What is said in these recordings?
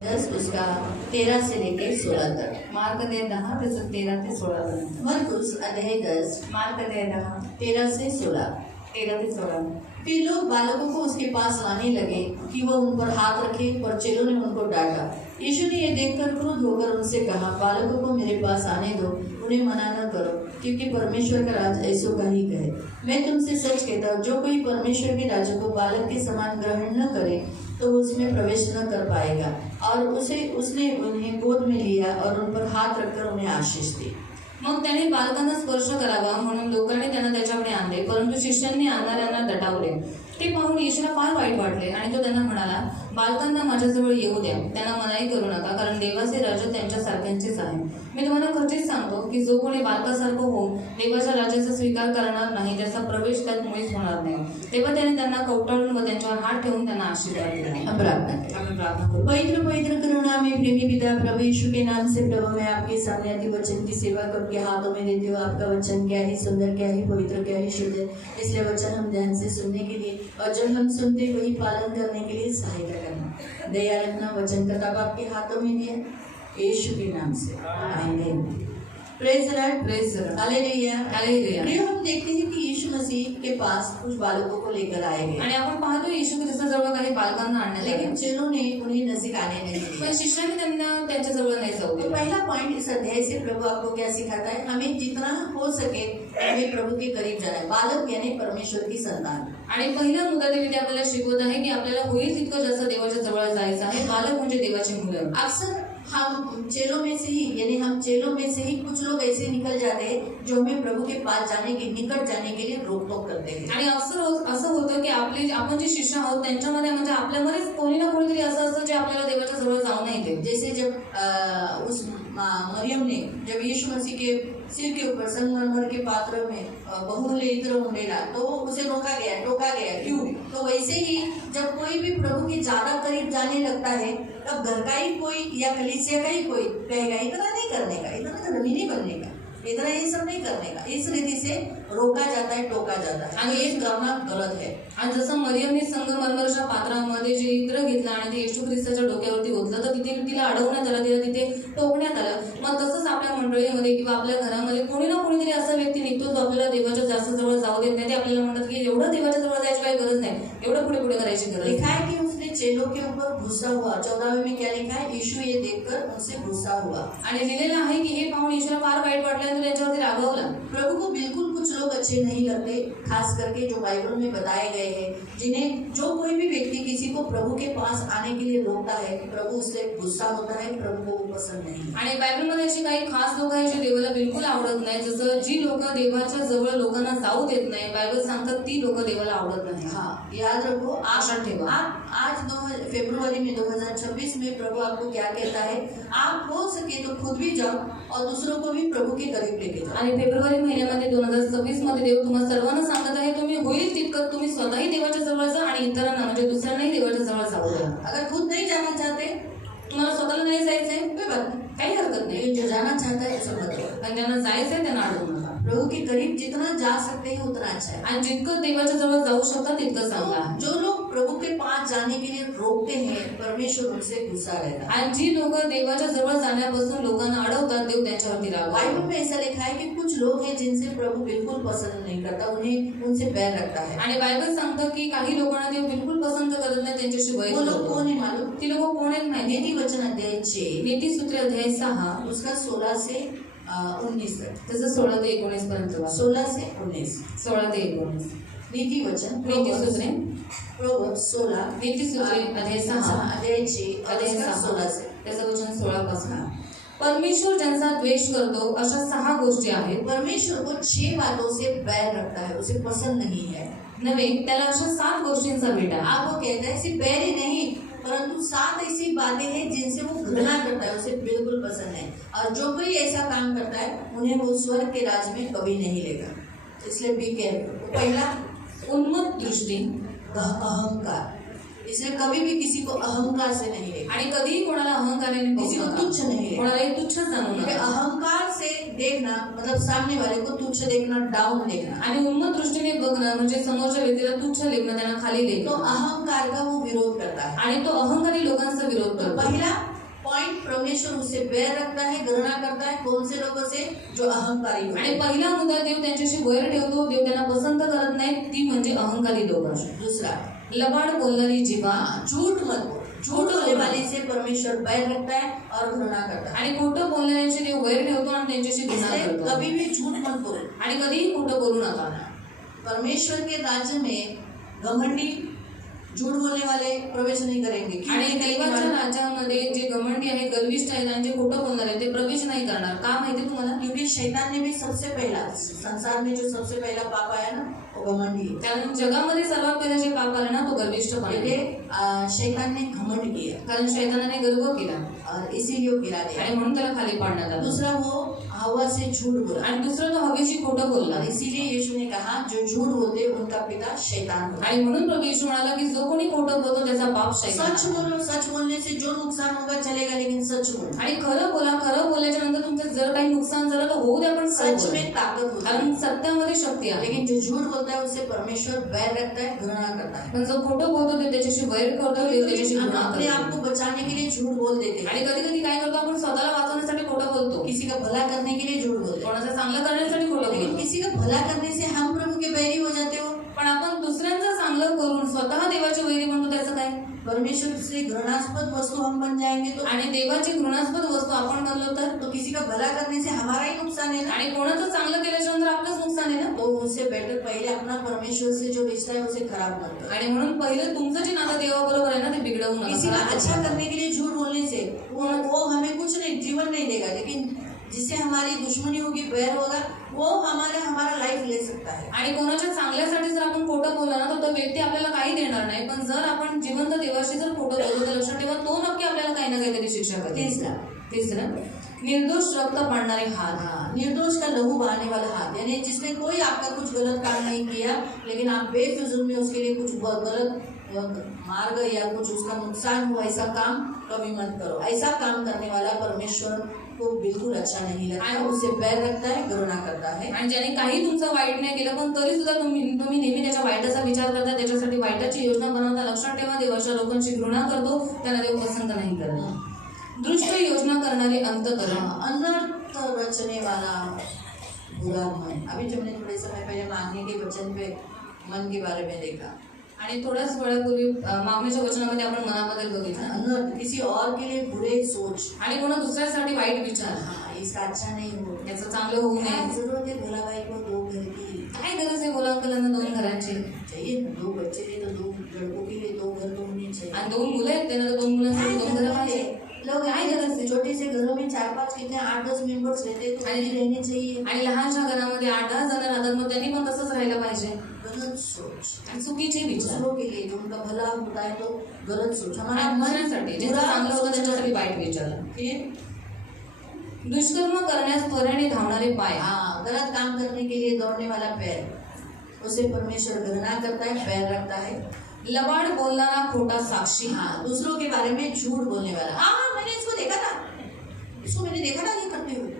10 उसका 13 से लेके 16 तक। मार्क अध्याय 10 त्याचं 13 ते 16 पर्यंत. मरकुस अध्याय 10 मार्क अध्याय 10 13 से 16। 13 ते 16. फिर लोग बालकों को उसके पास लाने लगे कि वह उन पर हाथ रखे, पर चेलों ने उनको डांटा। यीशु ने यह देखकर क्रुद्ध होकर उनसे कहा, बालकों को मेरे पास आने दो, उन्हें मना न करो, क्योंकि परमेश्वर का राज ऐसों का ही है। मैं तुमसे सच कहता हूँ, जो कोई परमेश्वर के राज्य को बालक के समान ग्रहण न करे तो वो उसमें प्रवेश न कर पाएगा। और उसने उन्हें गोद में लिया और उन पर हाथ रखकर उन्हें आशीष दी। मग त्याने बालकांना स्पर्श करावा म्हणून लोकांनी त्यांना त्याच्याकडे आणले, परंतु शिष्यांनी आणणाऱ्यांना दटावले. ते पाहून येशूला फार वाईट वाटले आणि तो त्यांना म्हणाला, बालकांना माझ्याजवळ येऊ द्या, त्यांना मनाई करू नका, कारण देवाचे राज्य त्यांच्यासारख्यांचेच आहे. मी तुम्हाला खरंच सांगतो की जो कोणी बालकासारखं होऊन देवाच्या राज्याचा स्वीकार करणार नाही, त्याचा प्रवेश त्यात मुळीच होणार नाही. तेव्हा त्याने त्यांना कवटाळून व त्यांच्यावर हात ठेवून त्यांना आशीर्वाद दिला. हम प्रार्थना करें। आम्ही प्रार्थना करू. पवित्र पवित्र करुणा में प्रेमी पिता प्रभु यीशु के नाम से प्रभु मैं आपके सामने आदि वचन की सेवा करके हाथों में देती हूँ। आपका वचन क्या ही सुंदर, क्या ही पवित्र, क्या ही शुद्ध है, इसलिए वचन हम ध्यान से सुनने के लिए और जब हम सुनते वही पालन करने के लिए सहायता करना। दया रखना। वचन का तब आपके हाथों में दिया यीशु के नाम से, आमीन। Praise the Lord, praise the Lord. Hallelujah, hallelujah. प्रिय, हम देखते हैं कि यीशु मसीह के पास कुछ बालकों को लेकर आए गए, आणि आपण पाहतो येशू ख्रिस्ताजवळ काही बालकांना आणण्यात आले. लेकिन चेलों ने उन्हें नजदीक आने नहीं पण दिया। शिष्याने त्यांना त्यांच्याजवळ नाही जाऊ तो दिलं. पहला पॉइंट इस अध्याय से प्रभु आपको क्या सिखाता है? हमें जितना हो सके हमें प्रभु के करीब जाना है। बालक यानी परमेश्वर की संतान। आणि पहिला मुद्दा ते आपल्याला शिकवत आहे की आपल्याला होईल तितकं जास्त देवाच्या जवळ जायचं आहे. बालक म्हणजे देवाची मुलं. अक्सर हम चेलों में से ही यानी हम चेलों में से ही कुछ लोग ऐसे निकल जाते हैं जो हमें प्रभु के पास जाने के निकट जाने के लिए रोक टोक करते हैं। आणि असं होतं की आपण जे शिष्य आहोत त्यांच्यामध्ये म्हणजे आपल्यामध्येच कोणी ना कोणीतरी असं असतं जे आपल्याला देवाच्या जवळ जाऊ नाही देत. जैसे जब उस मरियम ने जब यीशु मसीह के सिर के ऊपर संगमरमर के पात्र में बहुमूल्य इत्र उंडेला तो उसे रोका गया, टोका गया। क्यों? तो वैसे ही जब कोई भी प्रभु के ज्यादा करीब जाने लगता है तब घर का ही कोई या कलीसिया का ही कोई कहेगा इतना नहीं करने का, इतना तो नबी नहीं बनने का, इतना ये सब नहीं करने का। इस रीति से रोका जाता है, टोका जाता है और ये करना गलत है। आणि जसं मरियमने संगमरमरच्या पात्रामध्ये जे इत्र घेतलं आणि ते येशू ख्रिस्ताच्या डोक्यावरती ओतलं तर तिथे तिला अडवण्यात आलं, तिला तिथे टोकण्यात आलं. मग तसंच आपल्या मंडळीमध्ये किंवा आपल्या घरामध्ये कोणी ना कोणीतरी असा व्यक्ती निघतो जो आपल्याला देवाच्या जास्त जवळ जाऊ देत नाही. ते आपल्याला म्हणतात की एवढं देवाच्या जवळ जायची काही गरज नाही, एवढं पुढे पुढे करायची गरज लिखा नाही. है कि उसने चेलों के ऊपर गुस्सा हुआ। 14वें में क्या लिखा है? यीशु ये देखकर उनसे गुस्सा हुआ। आणि लिहिलेलं आहे की हे पाहून येशूला फार वाईट वाटलं आणि तो त्यांच्यावरती रागावला. प्रभु को बिल्कुल कुछ लोग अच्छे नहीं लगते, खास करके जो बाइबल में बताए गए हैं, जिन्हें जो कोई भी व्यक्ति किसी को प्रभु के पास आने के लिए रोकता है, प्रभु उससे गुस्सा होता है, प्रभु को वो पसंद नहीं। आणि बायबलमध्ये अशी काही खास लोक आहेत जे देवाला बिलकुल आवडत नाही. जसं जी लोक देवाच्या जवळ लोकांना जाऊ देत नाही, बायबल सांगतात ती लोक देवाला आवडत नाही. हाँ, याद रखो। आशा ठेवा. आज फरवरी में 2026 में प्रभु आपको क्या कहता है? आप हो सके तो खुद भी जाओ और दूसरों को भी प्रभु के करीब लेके जाओ। आणि फेब्रुवारी महिन्यामध्ये 2026 मध्ये देव तुम्हाला सर्वांना सांगत आहे, तुम्ही होईल तितकं तुम्ही स्वतःही देवाच्या जवळ जा आणि इतरांना म्हणजे दुसऱ्यांनाही देवाच्या जवळ जाऊ द्या. अगर खुद नहीं जाना चाहते, तुम्हाला स्वतःला नाही जायचंय, कोई बात नहीं, काही हरकत नाही. लेकिन जो जाना चाहता है उसको मत करो। आणि ज्यांना जायचंय त्यांना अडवू नका. प्रभु के करीब जितना जा सकते हैं उतना अच्छा है। आणि जितकं देवाच्या जवळ जाऊ शकता तितकं चांगलं आहे. जो लोग प्रभु के पास जाने के लिए रोकते हैं, परमेश्वर उनसे गुस्सा रहता है। आणि जी लोक देवाच्या जवळ जाण्यापासून लोकांना अडवतात, देव त्यांच्यावरती बाइबल रागवतो. में ऐसा लिखा है कि कुछ लोग हैं जिनसे प्रभु बिल्कुल पसंद नहीं करता, उन्हें उनसे बैर रखता है। आणि बायबल सांगतं की काही लोकांना देव बिलकुल पसंत करत नाही, त्यांच्याशी वैर वो लोग करतो. कौन है मालूम? ती लोक कोण आहेत माहिती? नीति वचन अध्याय 6 नीतिसूत्र अध्याय 6 उसका 16 से 19 तक। त्याचं 16 ते 19 पर्यंत वाचा. 16 से 19 16 ते 19 नीति वचन नीतिसूत्रे प्रोवर्ब्स 16 नीतिसूत्रे अध्याय 6 अध्याय 6 अध्याय उसका 6 16 से। त्याचं वचन 16 पासून. परमेश्वर ज्यांचा द्वेष करतो अशा 6 गोष्टी आहेत. परमेश्वर को 6 बातों से बैर रखता है, उसे पसंद नहीं है। नव्हे, त्याला अशा 7 गोष्टींचा बेटा. आपको कहता है सिर्फ बैर ही नहीं, परंतु 7 ऐसी बातें हैं जिनसे वो घृणा करता है, उसे बिल्कुल पसंद है। और जो कोई ऐसा काम करता है उन्हें वो स्वर्ग के राज में कभी नहीं लेगा, इसलिए बी केयरफुल। पहला उन्मत्त दृष्टी, अहंकार, इसलिए कभी भी किसी को अहंकार से नहीं लेना, आणि कधीही कोणाला अहंकाराने किसी को तुच्छ नहीं लेना। कोणालाही तुच्छ जाणू क्योंकि नका. अहंकार से देखना मतलब सामने वाले को तुच्छ देखना, डाउन देखना, आणि उन्मत्त दृष्टीने बघणं म्हणजे समोरच्या व्यक्तीला तुच्छ लेखणं, त्यांना खाली तो लेखणं, अहंकार का वो विरोध करता है। आणि तो अहंकारी लोकांचा विरोध तो करतो. पहला पॉइंट, परमेश्वर उससे बैर रखता है, घृणा करता है, कौन से लोगों से? जो अहंकारी होते आणि हैं। पहिला मुद्दा, देव त्यांच्याशी वैर ठेवतो, देव त्यांना पसंत करत नाही, ती म्हणजे अहंकारी लोक. दूसरा, लबाड बोलणारी जीवा, झूठ मत बोल, झूठ बोलने वाले से परमेश्वर बैर रखता है और घृणा करता है। आणि खोटं बोलणाऱ्यांशी देव वैर ठेवतो आणि त्यांच्याशी घृणा इसलिए करतो. कभी भी झूठ मत बोल। आणि कधीही खोटं बोलू नका. परमेश्वर के राज्य में घमंडी, झूठ बोलने वाले प्रवेश नहीं करेंगे। क्यों? आणि देवाच्या राज्यामध्ये जे घमंडी आहेत, गर्विष्ठ आहेत आणि जे खोटं बोलणार आहेत ते प्रवेश नाही करणार. का माहिती तुम्हाला? क्योंकि शैतान ने भी सबसे पहला, संसार में जो सबसे पहला पाप आया ना, वो घमंडी है। कारण जगामध्ये सर्वात पहिलं जे पाप आलं ना, तो गर्विष्ठपणा आहे. क्योंकि शैतान ने घमंड किया कारण शैतानाने गर्व केला और इसीलिए वो गिरा दिया। आणि म्हणून त्याला खाली पाडण्यात आलं. दूसरा, वो हवा से झूठ बोला आणि दुसरं, तो हवेशी खोटं बोलला. और इसीलिए यीशु ने कहा जो झूठ बोलते उनका पिता शैतान होता है। आणि म्हणून प्रभू येशू म्हणाला की जो कोणी खोटं बोलतो त्याचा बाप शैतान सच आहे. बोलो, सच बोलने से जो नुकसान होगा चलेगा, लेकिन सच बोलो। आणि खरं बोला, खरं बोलल्याच्या नंतर तुमचं जर काही नुकसान झालं तर होऊ द्या, पण सच सच में ताकत होती है, कारण सत्यामध्ये शक्ती आहे. लेकिन जो झूठ बोलता है उससे परमेश्वर बैर रखता है, घृणा करता है। पण जो खोटं बोलतो ते त्याच्याशी वैर करतो, ते त्याच्याशी हम गुन्हा अपने आप करतो. को बचाने के लिए झूठ बोल देते हैं, आणि कधी कधी काय करतो, आपण स्वतःला वाचवण्यासाठी खोटं बोलतो, किसी का भला करने के लिए झूठ बोलते हैं, कोणाचं चांगलं करण्यासाठी खोटं लेकिन बोलतो. किसी का भला करने से हम प्रभु के बैरी हो जाते हो। पण आपण दुसऱ्यांचं चांगलं करून स्वतः देवाची वैरी बनतो, त्याचं काय? परमेश्वर से घृणास्पद वस्तु हम बन जाएंगे तो आणि देवाची घृणास्पद वस्तू आपण बनलो तर, किसी का भला करने से हमारा ही नुकसान है ना। आणि कोणाचं चांगलं केल्याच्या नंतर आपलंच नुकसान आहे ना. तो उससे बेटर पहले अपना परमेश्वर से जो रिश्ता है उसे खराब मत करो। आणि म्हणून पहिलं तुमचं जे नातं देवाबरोबर आहे ना, ते बिघडवू किसी का नका. अच्छा करने के लिए झूठ बोलने से वो हमें कुछ नहीं, जीवन नहीं देगा, लेकिन जिससे हमारी दुश्मनी होगी, बैर होगा, वो हमारा लाइफ ले सकता है। आणि कोणाच्या चांगल्यासाठी जर आपण खोटं बोलला ना, तर तो व्यक्ती आपल्याला काही देणार नाही. पण जर आपण जिवंत देवाशी जर खोटं बोललो तर लक्षात ठेवा, तो नक्की आपल्याला काही ना काहीतरी शिक्षा करेल. तिसरं, निर्दोष रक्त पाडणारे हात. हाँ, निर्दोष का लहू बहाने वाला हाथ, यानी जिसने कोई आपका कुछ गलत काम नहीं किया, लेकिन आप बेफिजूल में उसके लिए कुछ गलत मार्ग या कुछ उसका नुकसान हुआ, ऐसा काम कभी मत करो। ऐसा काम करने वाला परमेश्वर को बिल्कुल अच्छा नहीं लगता, उससे बैर रखता है, घृणा करता है। आणि ज्याने काही तुमचं वाईट नाही केलं, पण तरी सुद्धा तुम्ही नेहमी त्याच्या वाईटाचा विचार करता, त्याच्यासाठी वाईटाची योजना बनवता. लक्षात ठेवा, देवाच्या लोकांची घृणा करतो, त्यांना देव पसंत नाही करत. दृष्ट योजना करणारे अंतकरण. अनर्थ रचने वाला बुरा मन। अभी जो हमने थोड़े समय पहले मांगने के वचन पे मन के बारे में देखा, आणि थोड्याच वेळापूर्वी मागणीच्या वचनामध्ये आपण मनाबद्दल बघितलं. अनर्थ, किसी और के लिए बुरे सोच, आणि कोणा दुसऱ्यासाठी वाईट विचार, हाँ इसका अच्छा नहीं हो, याचं चांगलं होऊ क्या नये. जरूरत है भोला भाई को 2 घर की? काय गरज आहे बोला अंकलांना 2 घरांची? चाहिए ना, 2 बच्चे हैं तो 2 लड़कों के लिए 2 घर तो होने चाहिए। आणि 2 मुलं आहेत त्यांना, तर 2 मुलांसाठी 2 घरं पाहिजे. लोग काय गरज आहे? छोटे से घरों में 4-5 कितने 8-10 मेंबर्स रहते हैं, तो वही रहने चाहिए। आणि लहानशा घरामध्ये 8-10 जण राहतात, मग त्यांनी पण तसंच राहायला पाहिजे. गलत सोच, आणि चुकीचे विचार, दूसरों के लिए जो उनका भला होता है तो गलत सोच, हमारा आणि मन दुसऱ्यांसाठी ज्यांचं चांगलं होतं त्यांच्यासाठी वाईट विचार. फिर दुष्कर्म करण्यास त्वरेने धावणारे पाय. हाँ, गलत काम करने के लिए दौड़ने वाला पैर, उसे परमेश्वर घृणा करता है, पैर रखता है। लबाड बोलणारा खोटा साक्षी. हाँ, दूसरों के बारे में झूठ बोलने वाला, हाँ मैंने इसको देखा था, इसको मैंने देखा था ये करते हुए,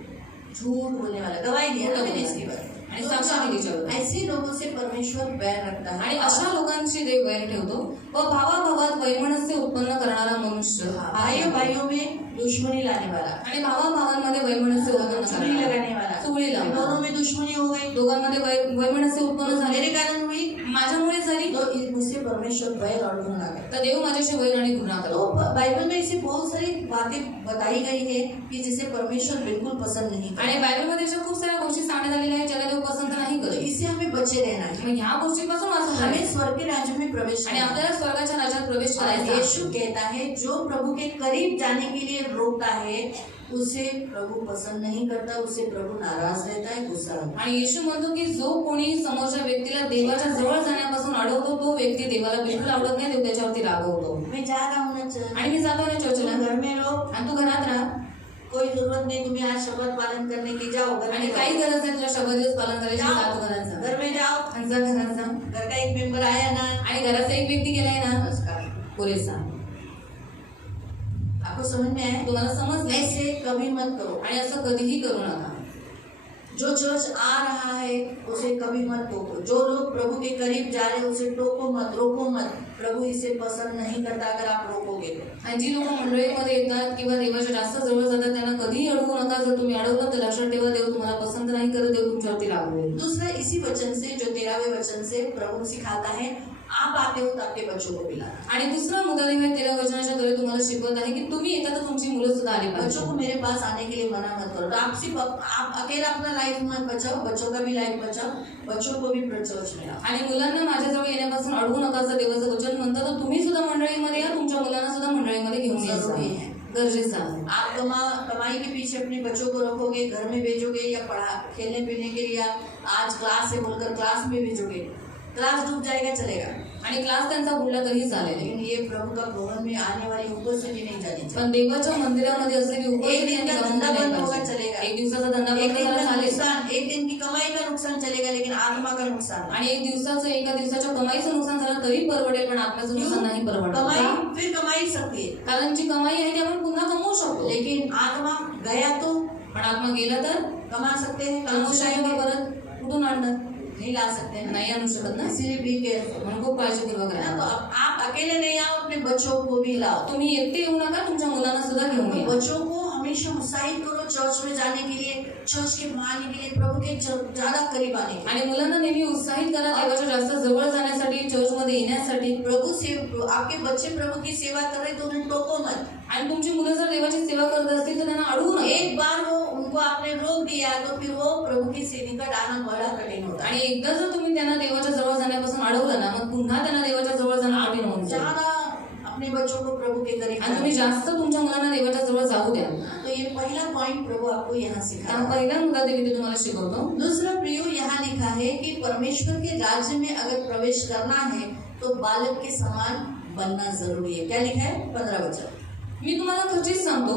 झूठ बोलने वाला, गवाही दिया था मैंने इसके बारे में, आणि साक्षी दिली. ऐसे लोगों से परमेश्वर बैर रखता है। आणि अशा लोकांची देव वैर ठेवतो. व भावाभावात वैमनस्य उत्पन्न करणारा मनुष्य. भाइयों भाइयों में दुश्मनी लाने वाला, आणि भावाभावांमध्ये वैमनस्य उत्पन्न चुगली करणारा. लगाने वाला, चुगली लावणारा. दोनों में दुश्मनी हो गई, दोघांमध्ये वैमनस्य उत्पन्न झाले, मेरे कारण हुई, माझ्यामुळे झाली, तो मुझसे परमेश्वर बैर और घृणा करता तर देव माझ्याशी वैर आणि घृणा है। करतो. तो बाइबल में ऐसी बहुत सारी बातें बताई गई है कि जिसे परमेश्वर बिल्कुल पसंद नहीं करता, आणि बायबलमध्ये अशा खूप साऱ्या गोष्टी सांगण्यात आलेल्या आहेत ज्याला देव पसंत नाही तो करत. इससे हमें बचे रहना है। मग ह्या गोष्टीपासून वाचून हमें स्वर्ग के राज्य में प्रवेश आणि करना है। आपल्याला स्वर्गाच्या राज्यात प्रवेश और करायचा. यीशु कहता है जो प्रभु के करीब जाने के लिए रोकता है उसे प्रभु पसंद नहीं करता, उसे प्रभु नाराज रहता है, गुस्सा होता है। आणि येशू म्हणतो की जो कोणी समोरच्या व्यक्तीला देवाच्या जवळ जाण्यापासून अडवतो, तो व्यक्ती देवाला बिलकुल आवडत नाही, देव त्याच्यावरती रागवतो. मैं जा रहा हूँ ना चर्च, आणि मी जातो ना चर्चला, घर में रहो, आणि तू घरात राहा, कोई जरूरत नहीं तुम्हें आज शपथ पालन करने की, जाओ घर आणि में काही गरज नाही तुला शब्द दिवस पालन करायची, जाओ, जातो घरात जा. घर में जाओ, आणि जा घरात जा. घर का एक मेंबर आया ना, आणि घराचा एक व्यक्ती गेलाय ना, बस का पुरेसा. आपको समझ में आया? तुम्हाला समजलं? ऐसे कभी मत करो. आणि असं कधीही करू नका. जो चर्च आ रहा है उसे कभी मत टोको. जो लोग प्रभु के करीब जा रहे हैं उसे टोको मत, रोको मत. प्रभु इसे पसंद नहीं करता अगर आप रोकोगे तो. आणि जी लोक मंडळीमध्ये येतात किंवा देवाच्या जास्त जवळ जातात त्यांना कधीही अडवू नका. जर तुम्ही अडवलं तर लक्षात ठेवा, देव तुम्हाला पसंत नाही करत, देव तुमच्यावरती लागू. दूसरा, इसी वचन से, जो 13वें वचन से प्रभु सिखाता है, आप आते हो तो आपके बच्चों को पिलाना. आणि दुसरा मुद्दा देव 13 वचनाच्या द्वारे तुम्हाला शिकवत आहे की तुम्ही येता तर तुमची मुलं सुद्धा आली पाहिजे. बच्चों को मेरे पास आने के लिए मना मत करो. तो आप सिर्फ आप अकेला अपना लाइफ मत बचाओ, बच्चों का भी लाइफ बचाओ, बच्चों को भी चर्च में लाओ. आणि मुलांना माझ्याजवळ येण्यापासून अडवू नका असं देवाचं वचन म्हणतं. तर तुम्ही सुद्धा मंडळीमध्ये या, तुमच्या मुलांना सुद्धा मंडळीमध्ये घेऊन जरूरी यायचं है. गरजेचं आहे. आप कमाई के पीछे अपने बच्चों को रखोगे, घर में भेजोगे या खेलने पीने के लिए आज क्लास है बोलकर क्लास में भेजोगे, क्लास डूब जाएगा चलेगा, आणि क्लास त्यांचा बुडला तरी चालेल. लेकिन ये प्रभु का भवन में आने वाली उपस्थिति नहीं जानी चाहिए. पण देवाच्या मंदिरामध्ये असलेली एक उपस्थिती दिन का आणि धंधा गमन बंद नाही होगा पाहिजे. चलेगा, एक दिवसाचा धंदा एक बंद दिन झाला का चालेल, नुकसान, एक दिन की कमाई का नुकसान चलेगा, लेकिन आत्मा का नुकसान. आणि एक दिवसाचं एका दिवसाच्या कमाईचं नुकसान झालं तरी परवडेल, पण आत्म्याचं नुकसान नाही परवडत. कमाई का? फिर कमाई सकती है, कारण जी कमाई आहे ती आपण पुन्हा कमवू शकतो. लेकिन आत्मा गया तो पण आत्मा गेला तर कमा सकते हैं, कमवू शकतो का परत? कुठून आणणार? नहीं ला सकते हैं. नाही आणू शकत ना. इसीलिए बी केयरफुल. म्हणून खूप काळजीपूर्वक तो राहा. आप अकेले नहीं आओ, अपने बच्चों को भी लाओ. तुम्ही एकटे येऊ नका, तुमच्या मुलांना सुद्धा घेऊन तो या. बच्चों को हमेशा उत्साहित करो चर्च में जाने के लिए, चर्च के में आने के लिए, प्रभु के ज्यादा करीब आने के लिए. आणि मुलांना नेहमी उत्साहित करा देवाच्या जास्त जवळ जाण्यासाठी, चर्चमध्ये येण्यासाठी. आपके बच्चे प्रभु की सेवा कर रहे तो उन्हें टोको मत. आणि तुमची मुलं जर देवाची सेवा करत असतील तर त्यांना अडवू नका. एक बार वो उनको आपने रोक दिया तो फिर वो प्रभु की निकट आना बड़ा कठिन होता है. आणि एकदा जर तुम्ही त्यांना देवाच्या जवळ जाण्यापासून अडवलं ना, मग पुन्हा त्यांना देवाच्या जवळ जाणं कठीण होऊन जाईल. ज्यादा अपने बच्चों को प्रभु के करीब आणि तुम्ही जास्त तुमच्या मुलांना देवाच्या जवळ जाऊ द्या. तो ये पहला पॉइंट प्रभु आपको यहाँ सिखा. हा पहिला मुद्दा देवी ते तुम्हाला शिकवतो. दूसरा प्रियो यहाँ लिखा है कि परमेश्वर के राज्य में अगर प्रवेश करना है तो बालक के समान बनना जरूरी है. क्या लिखा है? 15 वचन. मी तुम्हाला खचित सांगतो,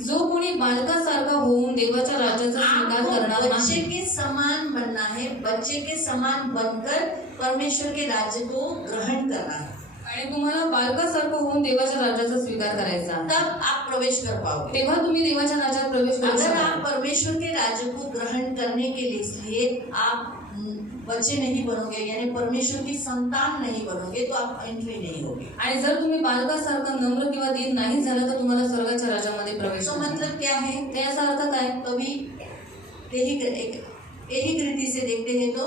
जो कोणी बालकासारखा होऊन देवाच्या राज्याचा स्वीकार करणार बच्चे नाही. के समान बनना है, बच्चे के समान बनकर परमेश्वर के राज्य को ग्रहण करना है, आणि तुम्हाला बालकासारखं होऊन देवाच्या राज्याचा स्वीकार करायचा, तब आप प्रवेश कर पाओगे. तेव्हा तुम्ही देवाच्या राज्यात प्रवेश करू अगर शकता. आप परमेश्वर के राज्य को ग्रहण करने के लिए आप बच्चे नहीं बनोगे, यानी परमेश्वर की संतान नहीं बनोगे, तो आप एंट्री नहीं होगे. आणि जर तुम्ही बालकासारखं नम्र किंवा दीन नाही झालं तर तुम्हाला स्वर्गाच्या राज्यामध्ये प्रवेश तो नाही. मतलब क्या है? त्याचा अर्थ काय? कभी एक रीति से देखते हैं तो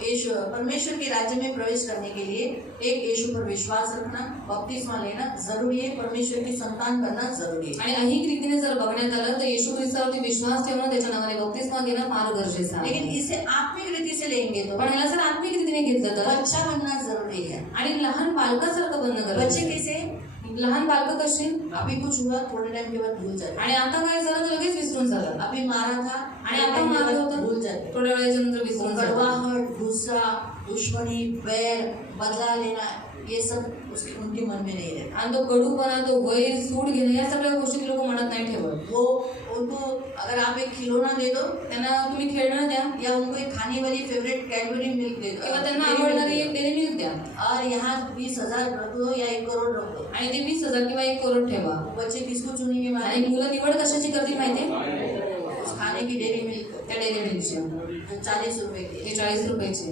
यीशु परमेश्वर के राज्य में प्रवेश करने के लिए एक यीशु पर विश्वास रखना, बपतिस्मा लेना जरूरी है, परमेश्वर की संतान बनना जरूरी है. आणि अहिक रीतीने जर बघण्यात आलं तर येशू ख्रिस्तावरती विश्वास ठेवणं, त्याच्या नावाने बपतिस्मा घेणं फार गरजेचं आहे. लेकिन इसे आत्मिक रीति से लेंगे तो पण याला जर आत्मिक रीतीने घेतलं तर बच्चा बनना जरूरी है. आणि लहान बालकासारखं बनणं बच्चे गरजेचं आहे. कैसे? लहान बालकं कशी? अभी कुछ हुआ थोड़े टाइम के बाद भूल जाते, आणि आता काय झालं तर लगेच विसरून जातात. अभी मारा था आणि आता मारलं भूल होतं, जाते. थोड्या वेळाच्या नंतर विसरून जातात. कड़वाहट, गुस्सा, दुश्मनी, बैर, बदला लेना, ये सब उनके मन में नहीं रहता. आणि तो कडूपणा, तो वैर, सूड घेणं, या सगळ्या गोष्टी लोक मनात नाही ठेवत. वो उनको अगर आप एक खिलौना दे दो त्यांना तुम्ही खेळणं द्या या उनको एक खाने वाली फेवरेट कैडबरी मिल्क दे दो किंवा त्यांना आवडणारी एक डेअरी मिल्क द्या और यहाँ 20,000 रख दो या 1 करोड़ रख दो. आणि ते 20,000 किंवा 1 करोड ठेवा. बच्चे किसको चुनेंगे? आणि मारे मुलं निवड कशाची करतील माहितीये? उस खाने की डेयरी मिल्क त्या डेअरी मिल्कची, जो 40 रुपए की ते 40 रुपयाची.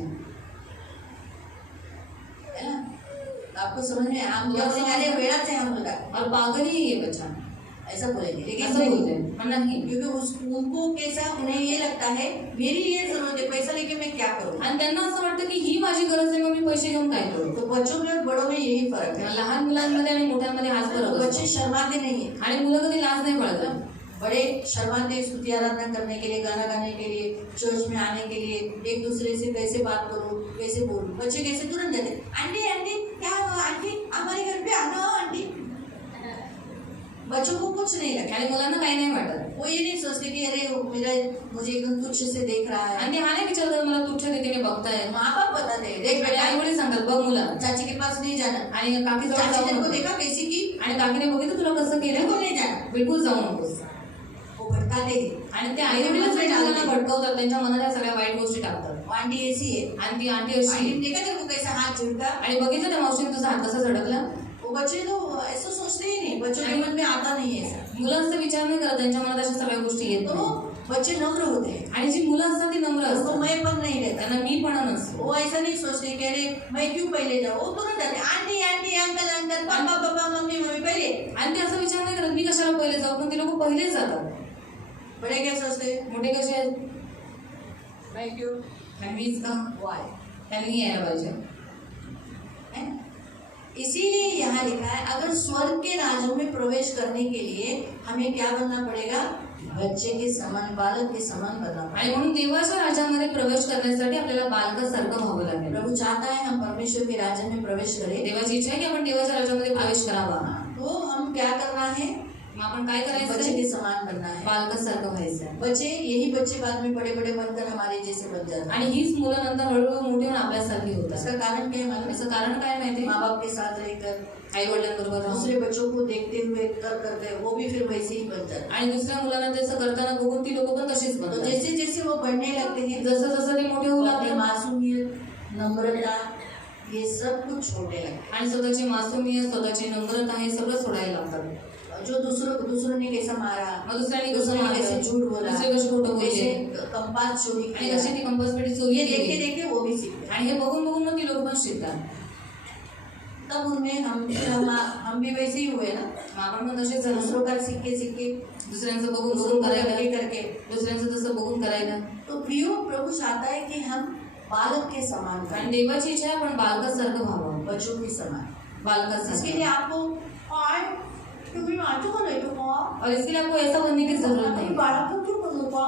है ना. आपको समझ में हम क्या बोलेंगे? अरे वेड़ा से हम बोला और पागल ही ये बच्चा, ऐसा बोलेंगे, लेकिन असं बोलते पण नाही. क्योंकि उनको कैसा, उन्हें ये लगता है मेरी ये जरूरत है, पैसा लेके मैं क्या करूँ. आणि त्यांना असं वाटतं की ही माझी गरज आहे, मग मी पैसे घेऊन काय करू. तो बच्चों में और बड़ों में यही फर्क है. लहान मुलांमध्ये आणि मोठ्यांमध्ये हाच फरक बच्चे असतो. शर्माते नहीं है. आणि मुलं कधी लाज नाही बाळगत. बड़े शर्माते स्तुति आराधना करने के लिए, गाना गाने के लिए, चर्च में आने के लिए, एक दूसरे से कैसे बात करूं, कैसे बोलूं. बच्चे कैसे तुरंत जाते, आंटी आंटी क्या हुआ, आंटी हमारे घर पे आना हो आंटी. बच्चों को कुछ नहीं लगता. आणि मुलांना काही नाही वाटत. वो ये नहीं सोचते कि अरे मेरा मुझे एकदम तुच्छ से देख रहा है. आणि ते हा नाही विचार करत मला तुच्छ रीतीने बघताय. माँ बाप बताते हैं, देख बेटा आई वडील सांगतात बघ मुला, चाची के पास नहीं जाना. आणि काकी जवळ चाची जाऊ ने को नको. देखा कैसी की, आणि काकीने बघितलं तुला कसं केलं, बिल्कुल नहीं जाना. बिलकुल जाऊ नकोस. वो भटकाते हैं. आणि ते आई वडीलच मुलांना भटकवतात, त्यांच्या मनात या सगळ्या वाईट गोष्टी टाकतात. वो आंटी ऐसी है, आणि ती आंटी अशी, आंटी ने देखा तेरे को कैसा हाथ झुड़का. आणि बघितलं त्या मावशीने तुझा हात कसा झडकला. वो बच्चे तो ऐसा सोचते ही नहीं, बच्चों के मन में आता नहीं है ऐसा। मुलं असं विचार नाही करत, त्यांच्या मनात अशा सगळ्या गोष्टी येत तो नाही. बच्चे नम्र होते हैं, आणि जी मुलं असतात ती नम्र उनको असतात, मैं पण नहीं रहता। त्यांना मी पणा नसतो. वो ऐसा नहीं सोचते कि अरे मैं क्यों पहले जाऊँ, वो तुरंत जाते आंटी आंटी अंकल अंकल पापा पापा मम्मी मम्मी पहले। आणि ते असं विचार नाही करत मी कशाला पहिले जाऊ, पण ते लोक पहिलेच जातात. बड़े क्या सोचते हैं, मोठे कसे आहेत, मैं क्यों, मीच का, वाय। त्यांनी यायला पाहिजे. इसीलिए यहाँ लिखा है अगर स्वर्ग के राज्यों में प्रवेश करने के लिए हमें क्या बनना पड़ेगा, बच्चे के समान, बालक के समान बनना पड़ेगा। आणि म्हणून देवाच्या राज्यामध्ये प्रवेश करण्यासाठी आपल्याला बालकासारखं व्हावं लागेल. प्रभु चाहता है हम परमेश्वर के राज्य में प्रवेश करें, देवाची इच्छा आहे की आपण देवाच्या राज्यामध्ये प्रवेश करावा. तो हम क्या करना है, मग आपण काय बच्चे करायचं, के समान बनना है। बालकासारखं व्हायचं. बच्चे, यही बच्चे बाद में बड़े बड़े बनकर हमारे जैसे बन जाते हैं। आणि हीच मुलं नंतर हळूहळू मोठी होऊन आपल्यासारखी होतात. इसका कारण क्या है मालूम है? याचं कारण काय माहिती, माँ बाप के साथ रहकर आई वडिलांबरोबर राहून दूसरे बच्चों को देखते हुए करते वो भी फिर वैसे ही बन जाते हैं। आणि दुसऱ्या मुलांना तसं करताना बघून ती लोक पण तशीच तो बनतात. जैसे जैसे वो बढ़ने लगते हैं, जसं जसं ते मोठे होऊ वो अपनी लागतात मासूमियत, नम्रता, ये सब कुछ छोड़ने लगते आणि स्वतःची मासूमियत, स्वतःची नम्रता हे सगळं सोडायला लागतात. हैं। जो दूसरों ने कैसा मारा, मग दुसऱ्याने कसं दूसरे ने कैसे मारलं, झूठ बोला, दुसरे कसे खोटं कैसे बोलले कंपास चोरी आणि किया, कशी ती कंपास पेटी चोरी ये देखे केली. देखे वो भी सीखते हैं। आणि हे बघून बघून मग ती लोक पण शिकतात. तब उनमें हम भी वैसे ही हुए ना, मग आपण पण तसेच झालो. दूसरों का सीख के दुसऱ्यांचं बघून दूसरों बघून को करायला, करके करके। दुसऱ्यांचं तसं बघून करायला. तो प्रियो, प्रभु चाहता है कि हम बालक के समान आणि बनें, देवाची इच्छा आहे आपण बालकासारखं व्हावं, बच्चों के समान। इसके बालकासारखं. लिए आपको और तुम्हें नाचो को नहीं तो और इसके लिए आपको ऐसा बनने की जरूरत नहीं. बालक को क्यों बनू का,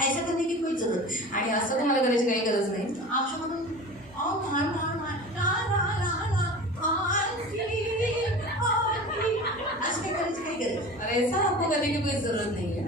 ऐसा करने की कोई जरूरत नहीं। आणि असं तुम्हाला करायची काही गरज नाही. आप सब बोलो, ओ मान मान मान ना ना ना ना आंटी आंटी, ऐसे करायची काही गरज नहीं। और ऐसा आपको करने की कोई जरूरत नहीं है.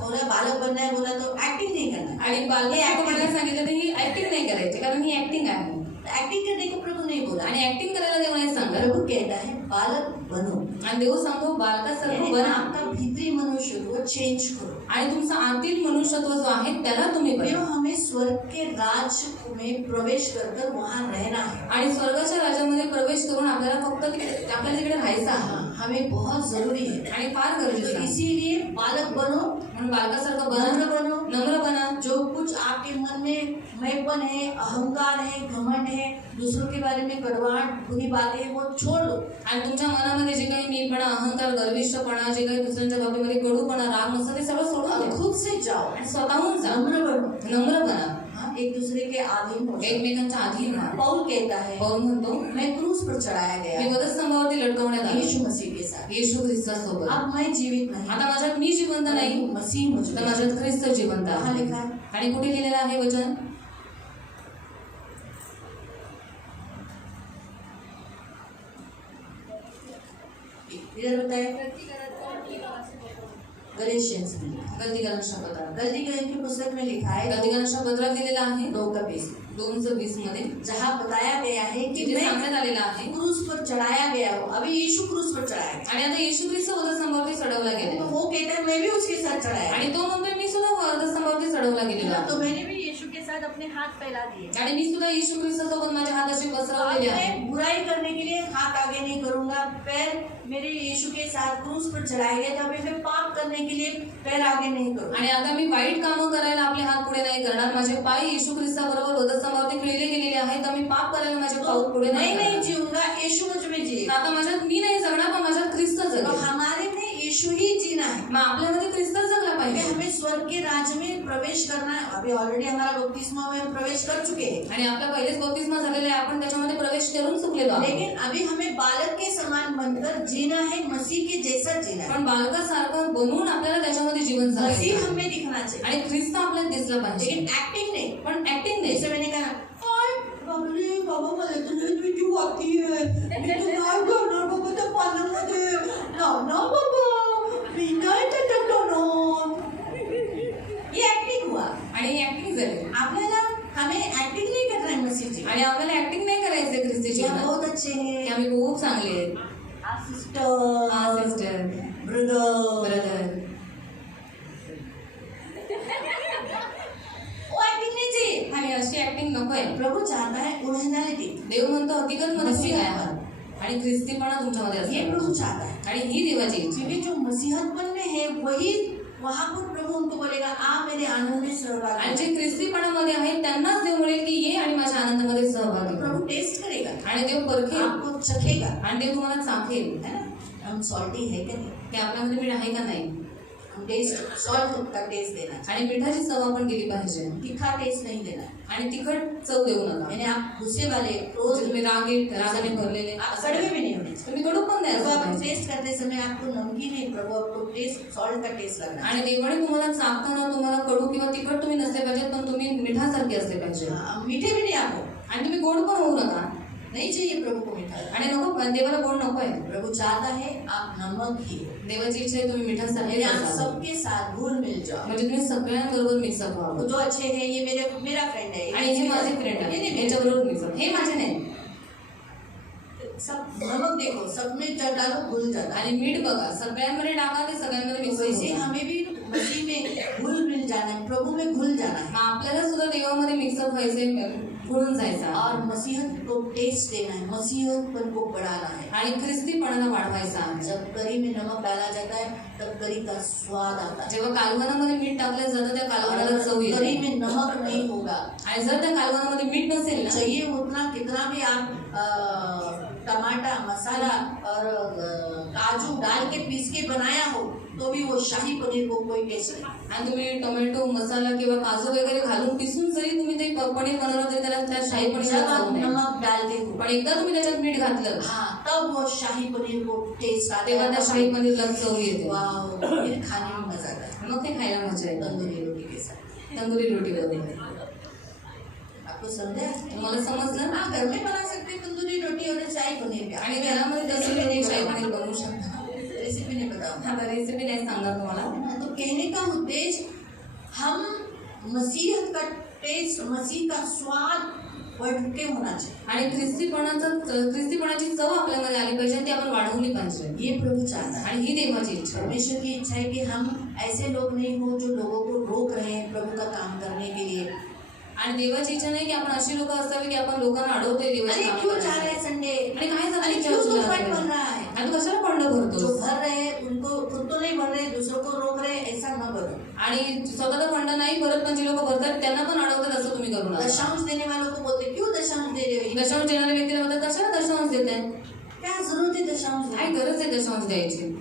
बोला बालक बनना है, बोला तो एक्टिंग नहीं करना है। आणि बालकासारखं बनायला सांगितलं तर ही ऍक्टिंग नाही करायची, कारण ही ऍक्टिंग आहे. एक्टिंग करने को प्रभु नहीं बोला, आणि ऍक्टिंग करायला देव नाही सांगत. प्रभु कहता है बालक बनो, आणि देव सांगतो बालकासारखं यानी बना आपका भीतरी मनुष्य को चेंज करो। आणि तुमचं आतील मनुष्यत्व जो आहे त्याला तुम्ही फिर बना. हमें स्वर्ग के राज्य में प्रवेश कर वहां रहना है। आणि स्वर्गाच्या राज्यामध्ये प्रवेश करून आपल्याला फक्त आपल्याला तिकडे राहायचं आहे हाँ, हमें बहुत जरूरी है। आणि फार तो गरजेचं आहे. इसीलिए बालक बनो, म्हणून बालकासारखं नम्र बना, बनो। नम्र बना. जो कुछ आपके मन में मैंपन है, अहंकार है, घमंड है, दूसरों के बारे में कड़वाहट, बुरी बातें है, वो छोड़ दो। आणि तुमच्या मनामध्ये जे काही मीपणा, अहंकार, गर्विष्ठपणा, जे काही दुसऱ्यांच्या बाबतीमध्ये कडूपणा, राग नसतं ते सगळं सोडून और द्या. खुद से जाओ, आणि स्वतःहून जा, नम्र बनो, नम्र बना, हाँ, एक दूसरे के अधीन हो जाओ। एकमेकांच्या अधीन राहा. पौल कहता है पौल म्हणतो मैं क्रूस पर चढ़ाया मी गया वधस्तंभावरती लटकवण्यात आलो यीशु मसीह के साथ। येशू ख्रिस्तासोबत. अब मैं जीवित नहीं, आता माझ्यात मी जिवंत नाही, मसीह मुझ तर में। माझ्यात ख्रिस्त जिवंत कहाँ आहे. लिखा है? आणि कुठे लिहिलेलं आहे वचन, इधर बताए गलेशियंस में लिखा है। गलतीकरांच्या पत्रात, गलतीकरण की पुस्तक में लिखा है गलतीकरांच्या पत्रात दिलेलं आहे 2:20, 2:20 मध्ये, जहाँ बताया गया है कि जिथे मैं सांगण्यात आलेलं आहे. क्रूस पर चढ़ाया गया हूँ। अभी यीशु क्रूस पर चढ़ाया गया, आणि आता येशू ख्रिस्त वधस्तंभावरती चढवला तो गेला वो कहता है मैं भी उसके साथ चढ़ाया आणि तो म्हणतोय मी सुद्धा वधस्तंभावरती चढवला गेलेलो गया। आहे. तो मैंने भी यीशु के साथ अपने हाथ फैला दिए। आणि मी सुद्धा येशू ख्रिस्तासोबत माझे हात असे अब पसरवलेले आहे. मैं बुराई करने के लिए हाथ आगे नहीं करूंगा, पैर मेरे यीशु के साथ क्रूस पर चढ़ाए गए, तो अभी मैं पाप करने के लिए पैर आगे नहीं करूंगा। आणि आता मी वाईट कामं करायला आपले हात पुढे नाही करणार. माझे पाय येशू ख्रिस्ताबरोबर वधस्तंभावरती खिळले गेलेले आहेत, तर मी पाप करायला माझे पाऊल पुढे मैं नाही नहीं करणार. जीऊंगा, यीशु मुझ में जिएगा। आता माझ्यात मी नाही जगणार, पण माझ्यात ख्रिस्त तो जगेल. हमारे में यीशु ही जीना है। मग आपल्यामध्ये ख्रिस्त जगला कि पाहिजे. हमें स्वर्ग के राज्य में प्रवेश करना है। अभी ऑलरेडी हमारा बपतिस्मा में हम प्रवेश कर चुके हैं, आणि आपला पहिलेच बपतिस्मा झालेला आहे, आपण त्याच्यामध्ये प्रवेश करून चुकलेलो आहोत. लेकिन अभी हमें बालक के समान बनकर जीना है, मसीह के जैसा जीना है। पण बालकासारखं बनवून आपल्याला त्याच्यामध्ये जीवन मसीह जगायचं हमें दिखना चाहिए, आणि ख्रिस्त आपल्याला दिसला पाहिजे. लेकिन एक्टिंग नहीं। पण ऍक्टिंग नाही. जैसे मैंने कहा बाबले बाबा मला तर लय भीती वाटते है, मी तर काय करणार बाबा त्या पाण्यामध्ये, ना ना बाबा मी नाही त्याच्यात जाणार। ये एक्टिंग हुआ। आणि ऍक्टिंग झाली. आपल्याला हमें एक्टिंग नहीं करना है मसीह जी। आणि आपल्याला ऍक्टिंग नाही करायचं ख्रिस्तीची. हम बहुत अच्छे की हैं, आम्ही खूप चांगले आहेत. Sister sister, brother, brother. वो एक्टिंग नहीं चाहिए। आणि अशी ऍक्टिंग नकोय. प्रभु चाहता है ओरिजिनलिटी। देव म्हणतो हकीकत मध्ये तुम्ही काय आहात. आणि ख्रिस्तीपणा तुमच्यामध्ये ये असतो प्रभु चाहता है, आणि ही देवाची इच्छा आहे. क्योंकि जो मसीहतपन में है वही वहाँ पर प्रभु उनको बोलेगा आप मेरे आनंद में सहभागी आणि हो। जे ख्रिस्तीपणामध्ये आहेत त्यांनाच देव म्हणेल की ये आणि माझ्या आनंदामध्ये सहभागी हो. प्रभु टेस्ट करेगा, आणि देव परखेल आपको चखेगा, आणि देव तुम्हाला चाखेल. है ना। हम सॉल्टी है क्या नहीं, की आपल्यामध्ये मीठ आहे का नाही, हम टेस्ट सॉल्ट का टेस्ट देना चाहिए, आणि मिठाची चव आपण केली पाहिजे तीखा टेस्ट नहीं देना है। आणि तिखट चव देऊ नका. यानी आप गुस्से वाले म्हणजे क्रोध तुम्ही रागाने भरलेले आप कड़वे भी नहीं होने चाहिए। तुम्ही कडू पण नाही प्रभु असं आपको पाहिजे. टेस्ट करते समय आपको नमकीन नहीं, प्रभु आपको टेस्ट सॉल्ट का टेस्ट लगना है। आणि देवाने तुम्हाला चाकताना तुम्हाला कडू किंवा तिखट तुम्ही नसले पाहिजे, पण तुम्ही मिठासारखे असले पाहिजे. मीठे भी नहीं आपको, आणि तुम्ही गोड पण होऊ नका. नहीं चाहिए प्रभु को मीठा। आणि नको, देवाला गोड नको आहे. प्रभु चाहता है आप नमक ही हो, देवाची इच्छा आहे तुम्ही मिठासारखे यानी आप असावे. सबके साथ घुल मिल जाओ। म्हणजे तुम्ही सगळ्यांबरोबर मिक्सअप व्हावं. जो अच्छे हैं ये मेरा फ्रेंड है, आणि हे माझे फ्रेंड आहे, याच्याबरोबर मिक्सअप. हे माझे नाही. सब नमक देखो सब में डालो घुल जाता है। आणि मीठ बघा सगळ्यांमध्ये टाका, ते सगळ्यांमध्ये मिक्स वैसे होईल. हमें भी मसीह में घुल मिल जाना है, प्रभु में घुल जाना है आपल्याला सुद्धा देवामध्ये मिक्सअप व्हायचे, घुळून जायचा और मसीहत को टेस्ट देना है, मसीहतपन को बढ़ाना है। आणि ख्रिस्तीपणाला वाढवायचा आहे. जब करी में नमक डाला जाता है तब करी का स्वाद आता है। जेव्हा कालवनामध्ये मीठ टाकलं जातं त्या कालवनाला चव करी येते. में नमक नहीं होगा, आणि जर त्या कालवनामध्ये मीठ नसेल ना, चाहिए उतना कितना भी आप टमाटर मसाला और काजू डाल के पीस के बनाया हो तो भी वो शाही पनीर को कोई टेस्ट नहीं। आणि तुम्ही टोमॅटो मसाला किंवा काजू वगैरे घालून पिसून जरी तुम्ही ते पनीर बनवलं तरी त्याला त्या शाही पनीरला जब चव आप नाही. नमक डालते हो, पण एकदा तुम्ही त्याच्यात मीठ घातलं, हाँ, तब वो शाही पनीर को टेस्ट आता तेव्हा त्या है। शाही पनीरला चव येते. वाओ, फिर खाने में मजा आता है मग ते खायला मजा येते. तंदूरी रोटी के साथ। तंदुरी रोटी बरोबर. आपको समझा? तुम्हाला समजलं ना? हाँ, घर में बना सकते हैं तंदूरी रोटी और शाही पनीर भी। आणि घरामध्ये तसं तुम्ही एक शाही पनीर बनवू शकता. रेसिपी नहीं बताऊँ। आता रेसिपी नाही सांगणार तुम्हाला. तो कहने का उद्देश्य हम मसीहत का टेस्ट, मसीह का स्वाद बढ़ के होना चाहिए। आणि ख्रिस्तीपणाची चव आपल्यामध्ये आली पाहिजे, ती आपण वाढवली पाहिजे. ये प्रभु चाहता है। आणि ही देवाची इच्छा आहे. परमेश्वर की इच्छा है कि हम ऐसे लोग नहीं हो जो लोगों को रोक रहे हैं प्रभु का काम करने के लिए। आणि देवाची इच्छा नाही की आपण अशी लोक असावी की आपण लोकांना अडवतोय देवाची अरे कामं क्यों जा करायला. रहे हैं संडे? आणि काय झालं अरे इच्छा क्यों तुला तो फट करायला? बन रहा है? आणि तू कशाला पंड जो भरतो? भर रहे हैं उनको खुद तो नहीं भर रहे, दूसरों को रोक रहे, ऐसा न करो। आणि स्वतःचा फंड नाही भरत, पण जे लोक भरतात त्यांना पण अडवतात, असं तुम्ही करू नका. दशांश देने वालों को बोलते क्यों दशांश दे रहे हो? दशांश देणाऱ्या व्यक्तीला म्हणतात कशाला दशांश देत आहे? क्या जरूरत है दशांश काय देने? गरज आहे दशांश द्यायची?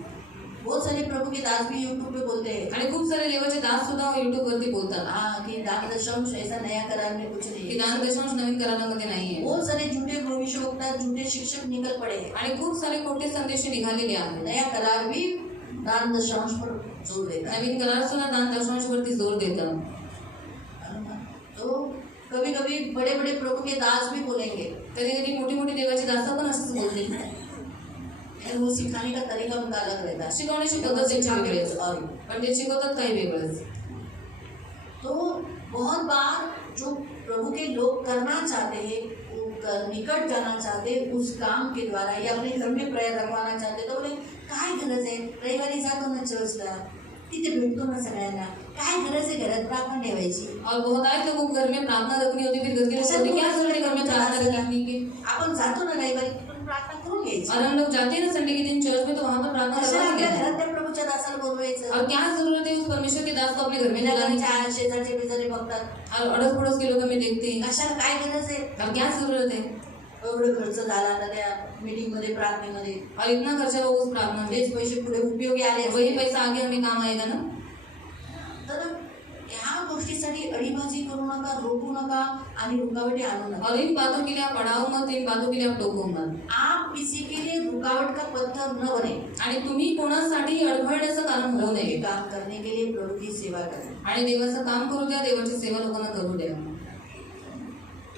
बहुत सारे प्रभु के दास भी यूट्यूब पे बोलते हैं आणि खूप सारे देवाचे दास सुद्धा युट्यूब वरती बोलतात हाँ कि दान दशांश ऐसा नया करार में कुछ नहीं की है। दान दशांश नवीन करारामध्ये नाहीये. बहुत सारे झूठे भविष्यवक्ता, झूठे शिक्षक निकल पड़े हैं। आणि खूप सारे खोटे संदेश निघालेले आहेत. नया करार भी दान दशांश पर जोर देता है। नवीन करार सुद्धा दान दशांशवरती जोर देतात. तो कभी कभी बड़े बड़े प्रभु के दास भी बोलेंगे, कधी कधी मोठी मोठी देवाची दास पण असंच बोलतील. और वो सिखाने का तरीका उनका अलग रहता है। शिकवण्याची पद्धत त्यांची वेगळी असते, और पण ते शिकवतात काही वेगळंच. तो बहुत बार जो प्रभु के लोग करना चाहते हैं, निकट जाना चाहते हैं उस काम के द्वारा या अपने घर में प्रेयर रखवाना चाहते, तो बोले काय गरज आहे, रविवारी जातो ना चर्चला, तिथे भेटतो ना सगळ्यांना, काय गरज आहे घरात प्रार्थना ठेवायची? और बहुत आए लोगों को घर में प्रार्थना रखनी होती, फिर घर के लोग बोलते क्या जरूरत है घर में प्रार्थना रखने की? आपण जातो ना रविवारी, पण प्रार्थना करून घ्यायची। और हम लोग जाते हैं ना संडे के दिन चर्च में, तो वहाँ पर प्रार्थना कशाला करवानी आपल्या है. घरात त्या प्रभूच्या दासाला बोलवायचं? और क्या जरूरत है उस परमेश्वर के दास को अपने घर में बुलाने की? चार शेजारचे बिजारी बघतात, और अड़ोस पड़ोस के लोग हमें देखते हैं. कशाला काय गरज आहे? और क्या जरूरत है? एवढं खर्च झाला आता त्या मीटिंग मध्ये, प्रार्थनेमध्ये, और इतना खर्चा होगा उस प्रार्थना में, तेच पैसे पुढे उपयोगी आले असते। वही पैसा आगे हमें काम आएगा ना. तर ह्या गोष्टीसाठी अडीबाजी करू नका, रोकू नका आणि रुकावटी आणू नका। और इन बातों के लिए आप अड़ाओ मत, इन बातों के लिए आप टोको मत. आप किसी के लिए रुकावट का पत्थर न बने। आणि तुम्ही कोणासाठी अडखळण्याचं कारण होऊ प्रभु के नये. काम करने के लिए प्रभु की सेवा करें। आणि देवाचं काम करू द्या, देवाची सेवा लोकांना करू द्या.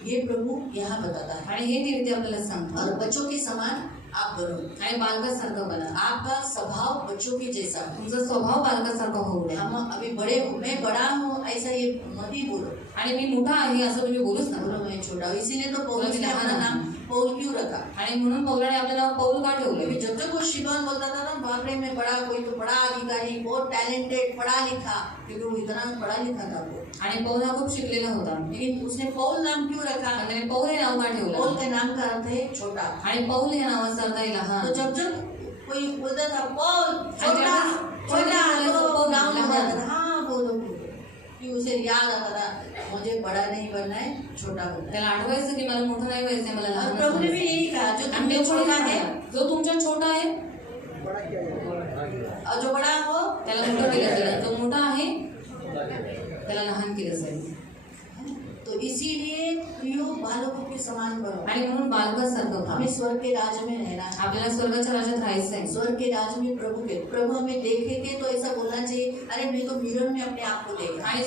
ये प्रभु यहाँ बताता है। आणि हे रीती आपल्याला सांगतात. और बच्चों के समान आप बनो, आणि बालकासारखं बना. आपका स्वभाव बच्चों के जैसा हो। तुमचा स्वभाव बालकासारखा होऊ द्या. हम अभी बड़े हो, मैं बड़ा हूँ ऐसा ये मत ही बोलो। आणि मी मोठा आहे असं तुम्ही बोलूच बोलो नका. मैं छोटा हूँ, इसीलिए तो पौलुस ने अपना नाम पौल क्यों रखा? आणि म्हणून पौलाने आपलं नाव पौल का ठेवलं? क्योंकि जब तक वो शिलोह बोलता था ना बाप रे मैं बड़ा, कोई तो बड़ा अधिकारी, बहुत टैलेंटेड, पढ़ा लिखा, क्योंकि वो इतना पढ़ा लिखा था वो। आणि पौल हा खूप शिकलेला होता. लेकिन उसने पौल नाम क्यों रखा? आणि पौल हे नाव का ठेवलं? पौल के नाम का अर्थ है छोटा. आणि पौल या नावाचा अर्थ आहे लहान. तो जब जब कोई बोलता था पौल छोटा छोटा, तो नाम लहान. लगा, हाँ बोलो कि उसे याद आता था मुझे बड़ा नहीं बनना है, छोटा बनना है. त्याला आठवायचं की मला मोठं नाही व्हायचं, मला और लहान प्रभु ने भी यही कहा, जो आणि तुमसे छोटा है जो तुमच्या छोटा आहे और जो बड़ा हो त्याला मोठं केलं जाईल, जो मोठा आहे त्याला लहान केलं जाईल. तो इसीलिए प्रियो बालकों के समान बनो. आणि म्हणून बालकासारखं व्हा. हमें स्वर्ग के राज्य में रहना है. आपल्याला स्वर्गाच्या राज्यात राहायचं आहे. स्वर्ग के राज्य में प्रभु हमें देखेंगे तो ऐसा बोलना चाहिए, अरे मैं तो मिरर में अपने आप को देखा. आणि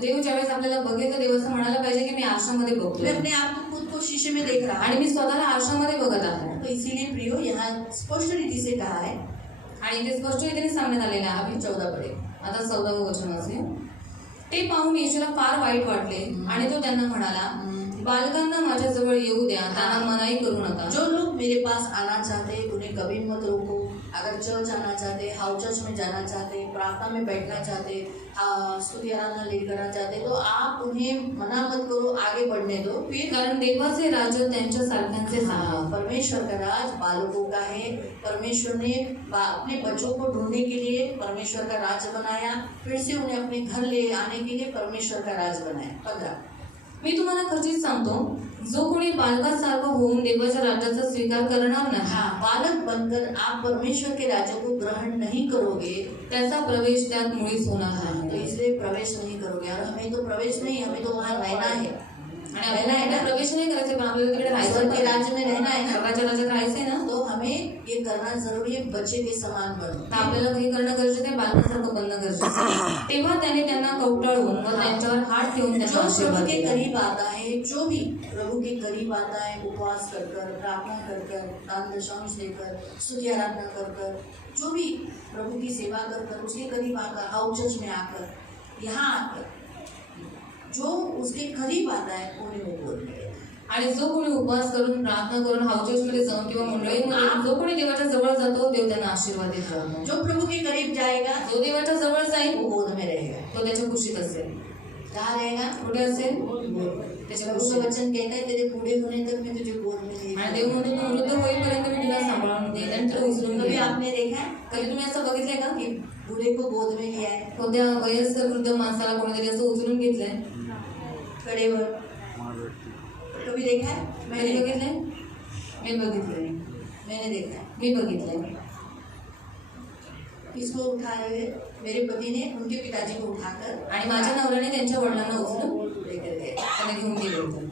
देव ज्यावेळेस आपल्याला बघेल तर देव असं म्हणायला पाहिजे की मी आरशामध्ये मैं बघतोय अपने आप को खुद को शीशे में देख रहा हूँ. आणि मी स्वतःला आरशामध्ये बघत आहे. तो इसीलिए प्रियो यहाँ स्पष्ट रीति से कहा है. आणि ते स्पष्ट रीतीने सांगण्यात आलेलं आहे. अभी 14 पढ़े. आता 14वं वचन असेल. ते पाहून येशूला फार वाईट वाटले आणि तो त्यांना म्हणाला, बालकांना माझ्याजवळ येऊ द्या, त्यांना मनाई करू नका. जो लोग मेरे पास आना चाहते हैं उन्हें कभी मत रोको. अगर चर्च आना चाहते, हाउस चर्च में जाना चाहते, प्रार्थना में बैठना चाहते, स्तुति आराधना लेकर आना चाहते, तो आप उन्हें मना मत करो, आगे बढ़ने दो. फिर कारण देवाचे राज्य त्यांच्या सारख्यांचे आहे. परमेश्वर का राज बालकों का है. परमेश्वर ने अपने बच्चों को ढूंढने के लिए परमेश्वर का राज बनाया, फिर से उन्हें अपने घर ले आने के लिए परमेश्वर का राज बनाया. 15. मी तुम्हाला खचित सांगतो, जो कोणी बालकासारखं होऊन देवाच्या राज्याचा स्वीकार करणार नाही, हाँ, बालक बनकर आप परमेश्वर के राज्य को ग्रहण नहीं करोगे, त्याचा प्रवेश त्यात मुळीच होणार तो नाही. इसलिए प्रवेश नहीं करोगे. और हमें तो प्रवेश नहीं, हमें तो वहाँ रहना है. आणि आपल्याला प्रवेश नाही करायचं, पण आपल्याला तिकडे राहायचं, स्वर्ग के राज्य में रहना है. स्वर्गाच्या राज्यात राहायचंय ना, तो हमें ये करना जरूरी है. बच्चे के समान बनो. तर आपल्याला हे करणं गरजेचं आहे, बालकासारखं बनणं गरजेचं आहे. तेव्हा त्याने त्यांना कवटाळून व त्यांच्यावर हात ठेवून त्यांना जो प्रभु आशीर्वाद के दिला. करीब आता है, जो भी प्रभु के करीब आता है, उपवास कर कर, प्रार्थना कर कर, दान दशांश देकर, स्तुति आराधना कर कर, जो भी प्रभु की सेवा कर कर, उसके करीब आकर, हाउस चर्च में आकर, यहाँ आकर जो उसके करीब आता है उन्हें वो बोलते हैं. आणि जो कोणी उपवास करून, प्रार्थना करून, हाऊचर्समध्ये जाऊन किंवा मंडळीमध्ये जो कोणी देवाच्या जवळ जातो, देव त्यांना आशीर्वाद देतो. जो प्रभु के करीब जाएगा जो देवाच्या जवळ जाईल वो गोद में रहेगा. तो त्याच्या खुशीत असेल. कहाँ रहेगा? कुठे असेल? त्याच्या प्रभु का वचन कहता है, तेरे बूढ़े होने तक मैं तुझे गोद में ले. आणि देव म्हणतो, तू वृद्ध होईपर्यंत मी तुला सांभाळून देईन आणि तुला उचलून कभी घेईन. आपने देखा है कधी तुम्ही असं बघितलंय का कि बूढ़े को गोद में लिया है कोणत्या वयस्कर वृद्ध माणसाला कोणीतरी असं उचलून घेतलंय? खड़े हुए? कभी देखा है? कधी बघितलंय? मी बघितलंय. मैंने देखा है. मी बघितलंय. इसको उठाए हुए मेरे पति ने उनके पिताजी को उठाकर आणि माझ्या नवऱ्याने त्यांच्या वडिलांना उचलून लेकर गए. त्यांना घेऊन गेले होते.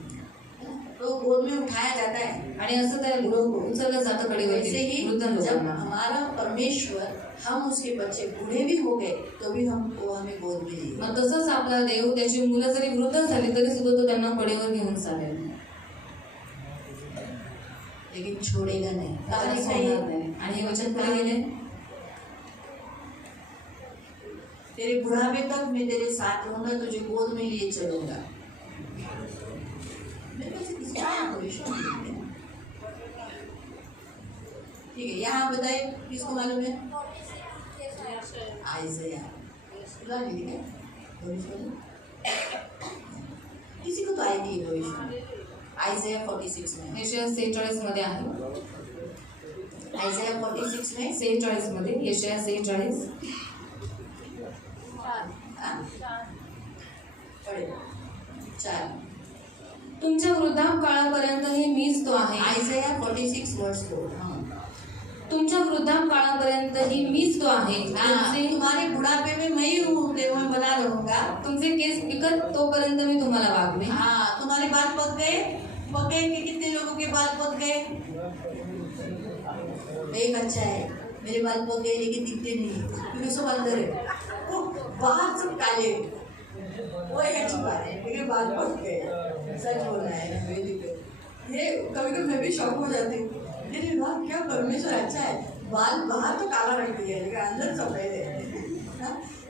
तो गोद में उठाया जाता है. आणि असं त्या उचललं जातं वैसे कडेवरती ही वृद्ध जब लोकांना. हमारा परमेश्वर, हम उसके बच्चे बूढ़े भी हो गए तो भी हमको हमें गोद में लिए. मग तसंच आपला देव, त्याची मुलं जरी वृद्ध झाली तरी सुद्धा तो त्यांना कडेवर घेऊन चालेल, लेकिन छोड़ेगा नहीं. कहा त्याला लिखा सोडणार है, नाही. आणि हे वचन पुढे गेले, तेरे बुढ़ापे तक मैं तेरे साथ रहूंगा, तुझे गोद में लिए चलूंगा. मेरे पास इसका तो विश्वास नहीं है. ठीक है, यहाँ बताइए किसको मालूम है? आइज़ाया. किसी को तो आएगी भविष्य. आइज़ाया 46 में. यशाया 46 मध्ये आहे. आइज़ाया 46 में 46 मध्ये यशाया 46 पढ़े 4. तुमच्या वृद्धापकाळापर्यंतही मीच तो आहे. आइज़ाया 46 वर्ष 4. तुमच्या वृद्धापकाळापर्यंतही मीच तो आहे. तुम्हारे बुढ़ापे में मैं ही हूँ, मैं बना रहूंगा. तुमचे केस पिकत तोपर्यंत मी तुम्हाला वागवे. हाँ, तुम्हारे बाल पक गए कि कितने लोगों के बाल पक गए? एक अच्छा है, मेरे बाल पक गए लेकिन दिखते नहीं क्योंकि सब अंदर है. वो बाहर सब काले, वो एक अच्छी बात है, लेकिन बाल पक गए. सच बोलना है ना, ये कभी कभी मैं भी शौक हो जाती हूँ. अरे वाह, क्या परमेश्वर अच्छा है. बाल बाहर तो काला रख दिया लेकिन अंदर सफेद है.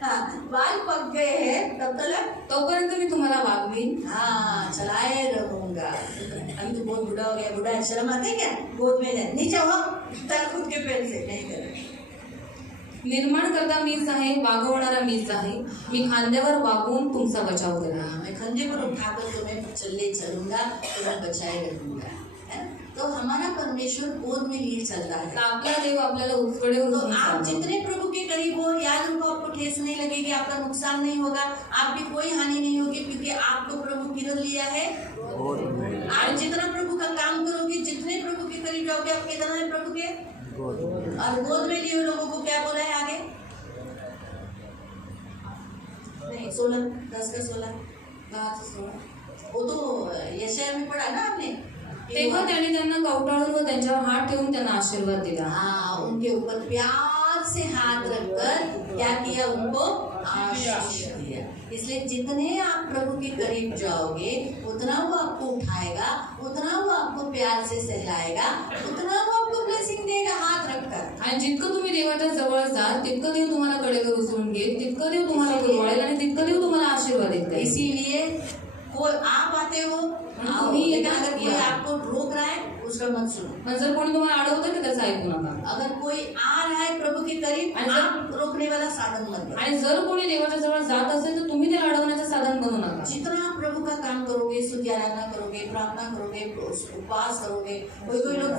हाँ, बाल पक गए हैं तब तक तोपर्यंत मी तुम्हाला वागवीन. हाँ चलाए रहूंगा. अभी तो बहुत बूढ़ा हो गया. बूढ़ा है, शर्म आता है क्या? गोद में जाए नीचे हो, चल खुद के पैर से नहीं करे. निर्माण करता मीच आहे, वागवणारा मीच आहे. मी खांद्यावर वागवून तुमचा बचाव करेन. मैं खंजे पर उठाकर तुम्हें चले चलूंगा, तुम्हें बचाए रखूंगा. है ना? तो हमारा परमेश्वर गोद में लिए चलता है. तर आपला देव आपल्याला उचकडे तो उचलून आप चालतो. जितने प्रभु के करीब हो, याद रखो आपको ठेस नहीं लगेगी, आपका नुकसान नहीं होगा, आपकी कोई हानि नहीं होगी, क्योंकि आपको प्रभु किरण लिया है. आप जितना प्रभु का काम करोगे, जितने प्रभु के करीब जाओगे, आप कितना है प्रभु के. और गोद में लिए हुए लोगों को क्या बोला है आगे? नहीं 16, 10 का 16, 10 से 16. वो तो यशाया में पढ़ा ना आपने. तेव्हा त्याने त्यांना कवटाळून व त्यांच्यावर हात ठेवून त्यांना आशीर्वाद दिला. हाँ, उनके ऊपर प्यार से हाथ रखकर क्या किया? उनको आशीष दिया. इसलिए जितने आप प्रभु के करीब जाओगे, उतना वो आपको उठाएगा, उतना वो आपको प्यार से सहलाएगा, उतना वो आपको ब्लेसिंग देगा हाथ रखकर. आणि जितकं तुम्ही देवाच्या जवळ जाल तितकं देव तुम्हाला कडेवर उचलून घेईल, तितकं देव तुम्हाला गुरवाळेल आणि तितकं देव तुम्हाला आशीर्वाद देईल. इसीलिए कोई आप आते हो, आओ, तुम्ही लेकिन येता अगर कोई या. आपको रोक रहा है उसका मत सुनो. पण जर कोणी तुम्हाला अडवतं की त्याचं ऐकू नका. अगर कोई आ रहा है प्रभु के करीब, आणि आप रोकने वाला साधन मत बनो. आणि जर कोणी देवाच्या जवळ जात असेल तर तुम्ही त्याला अडवण्याचं साधन बनू नका. जितना आप प्रभु का काम करोगे, स्तुति आराधना करोगे, प्रार्थना करोगे, उपवास करोगे. कोई लोग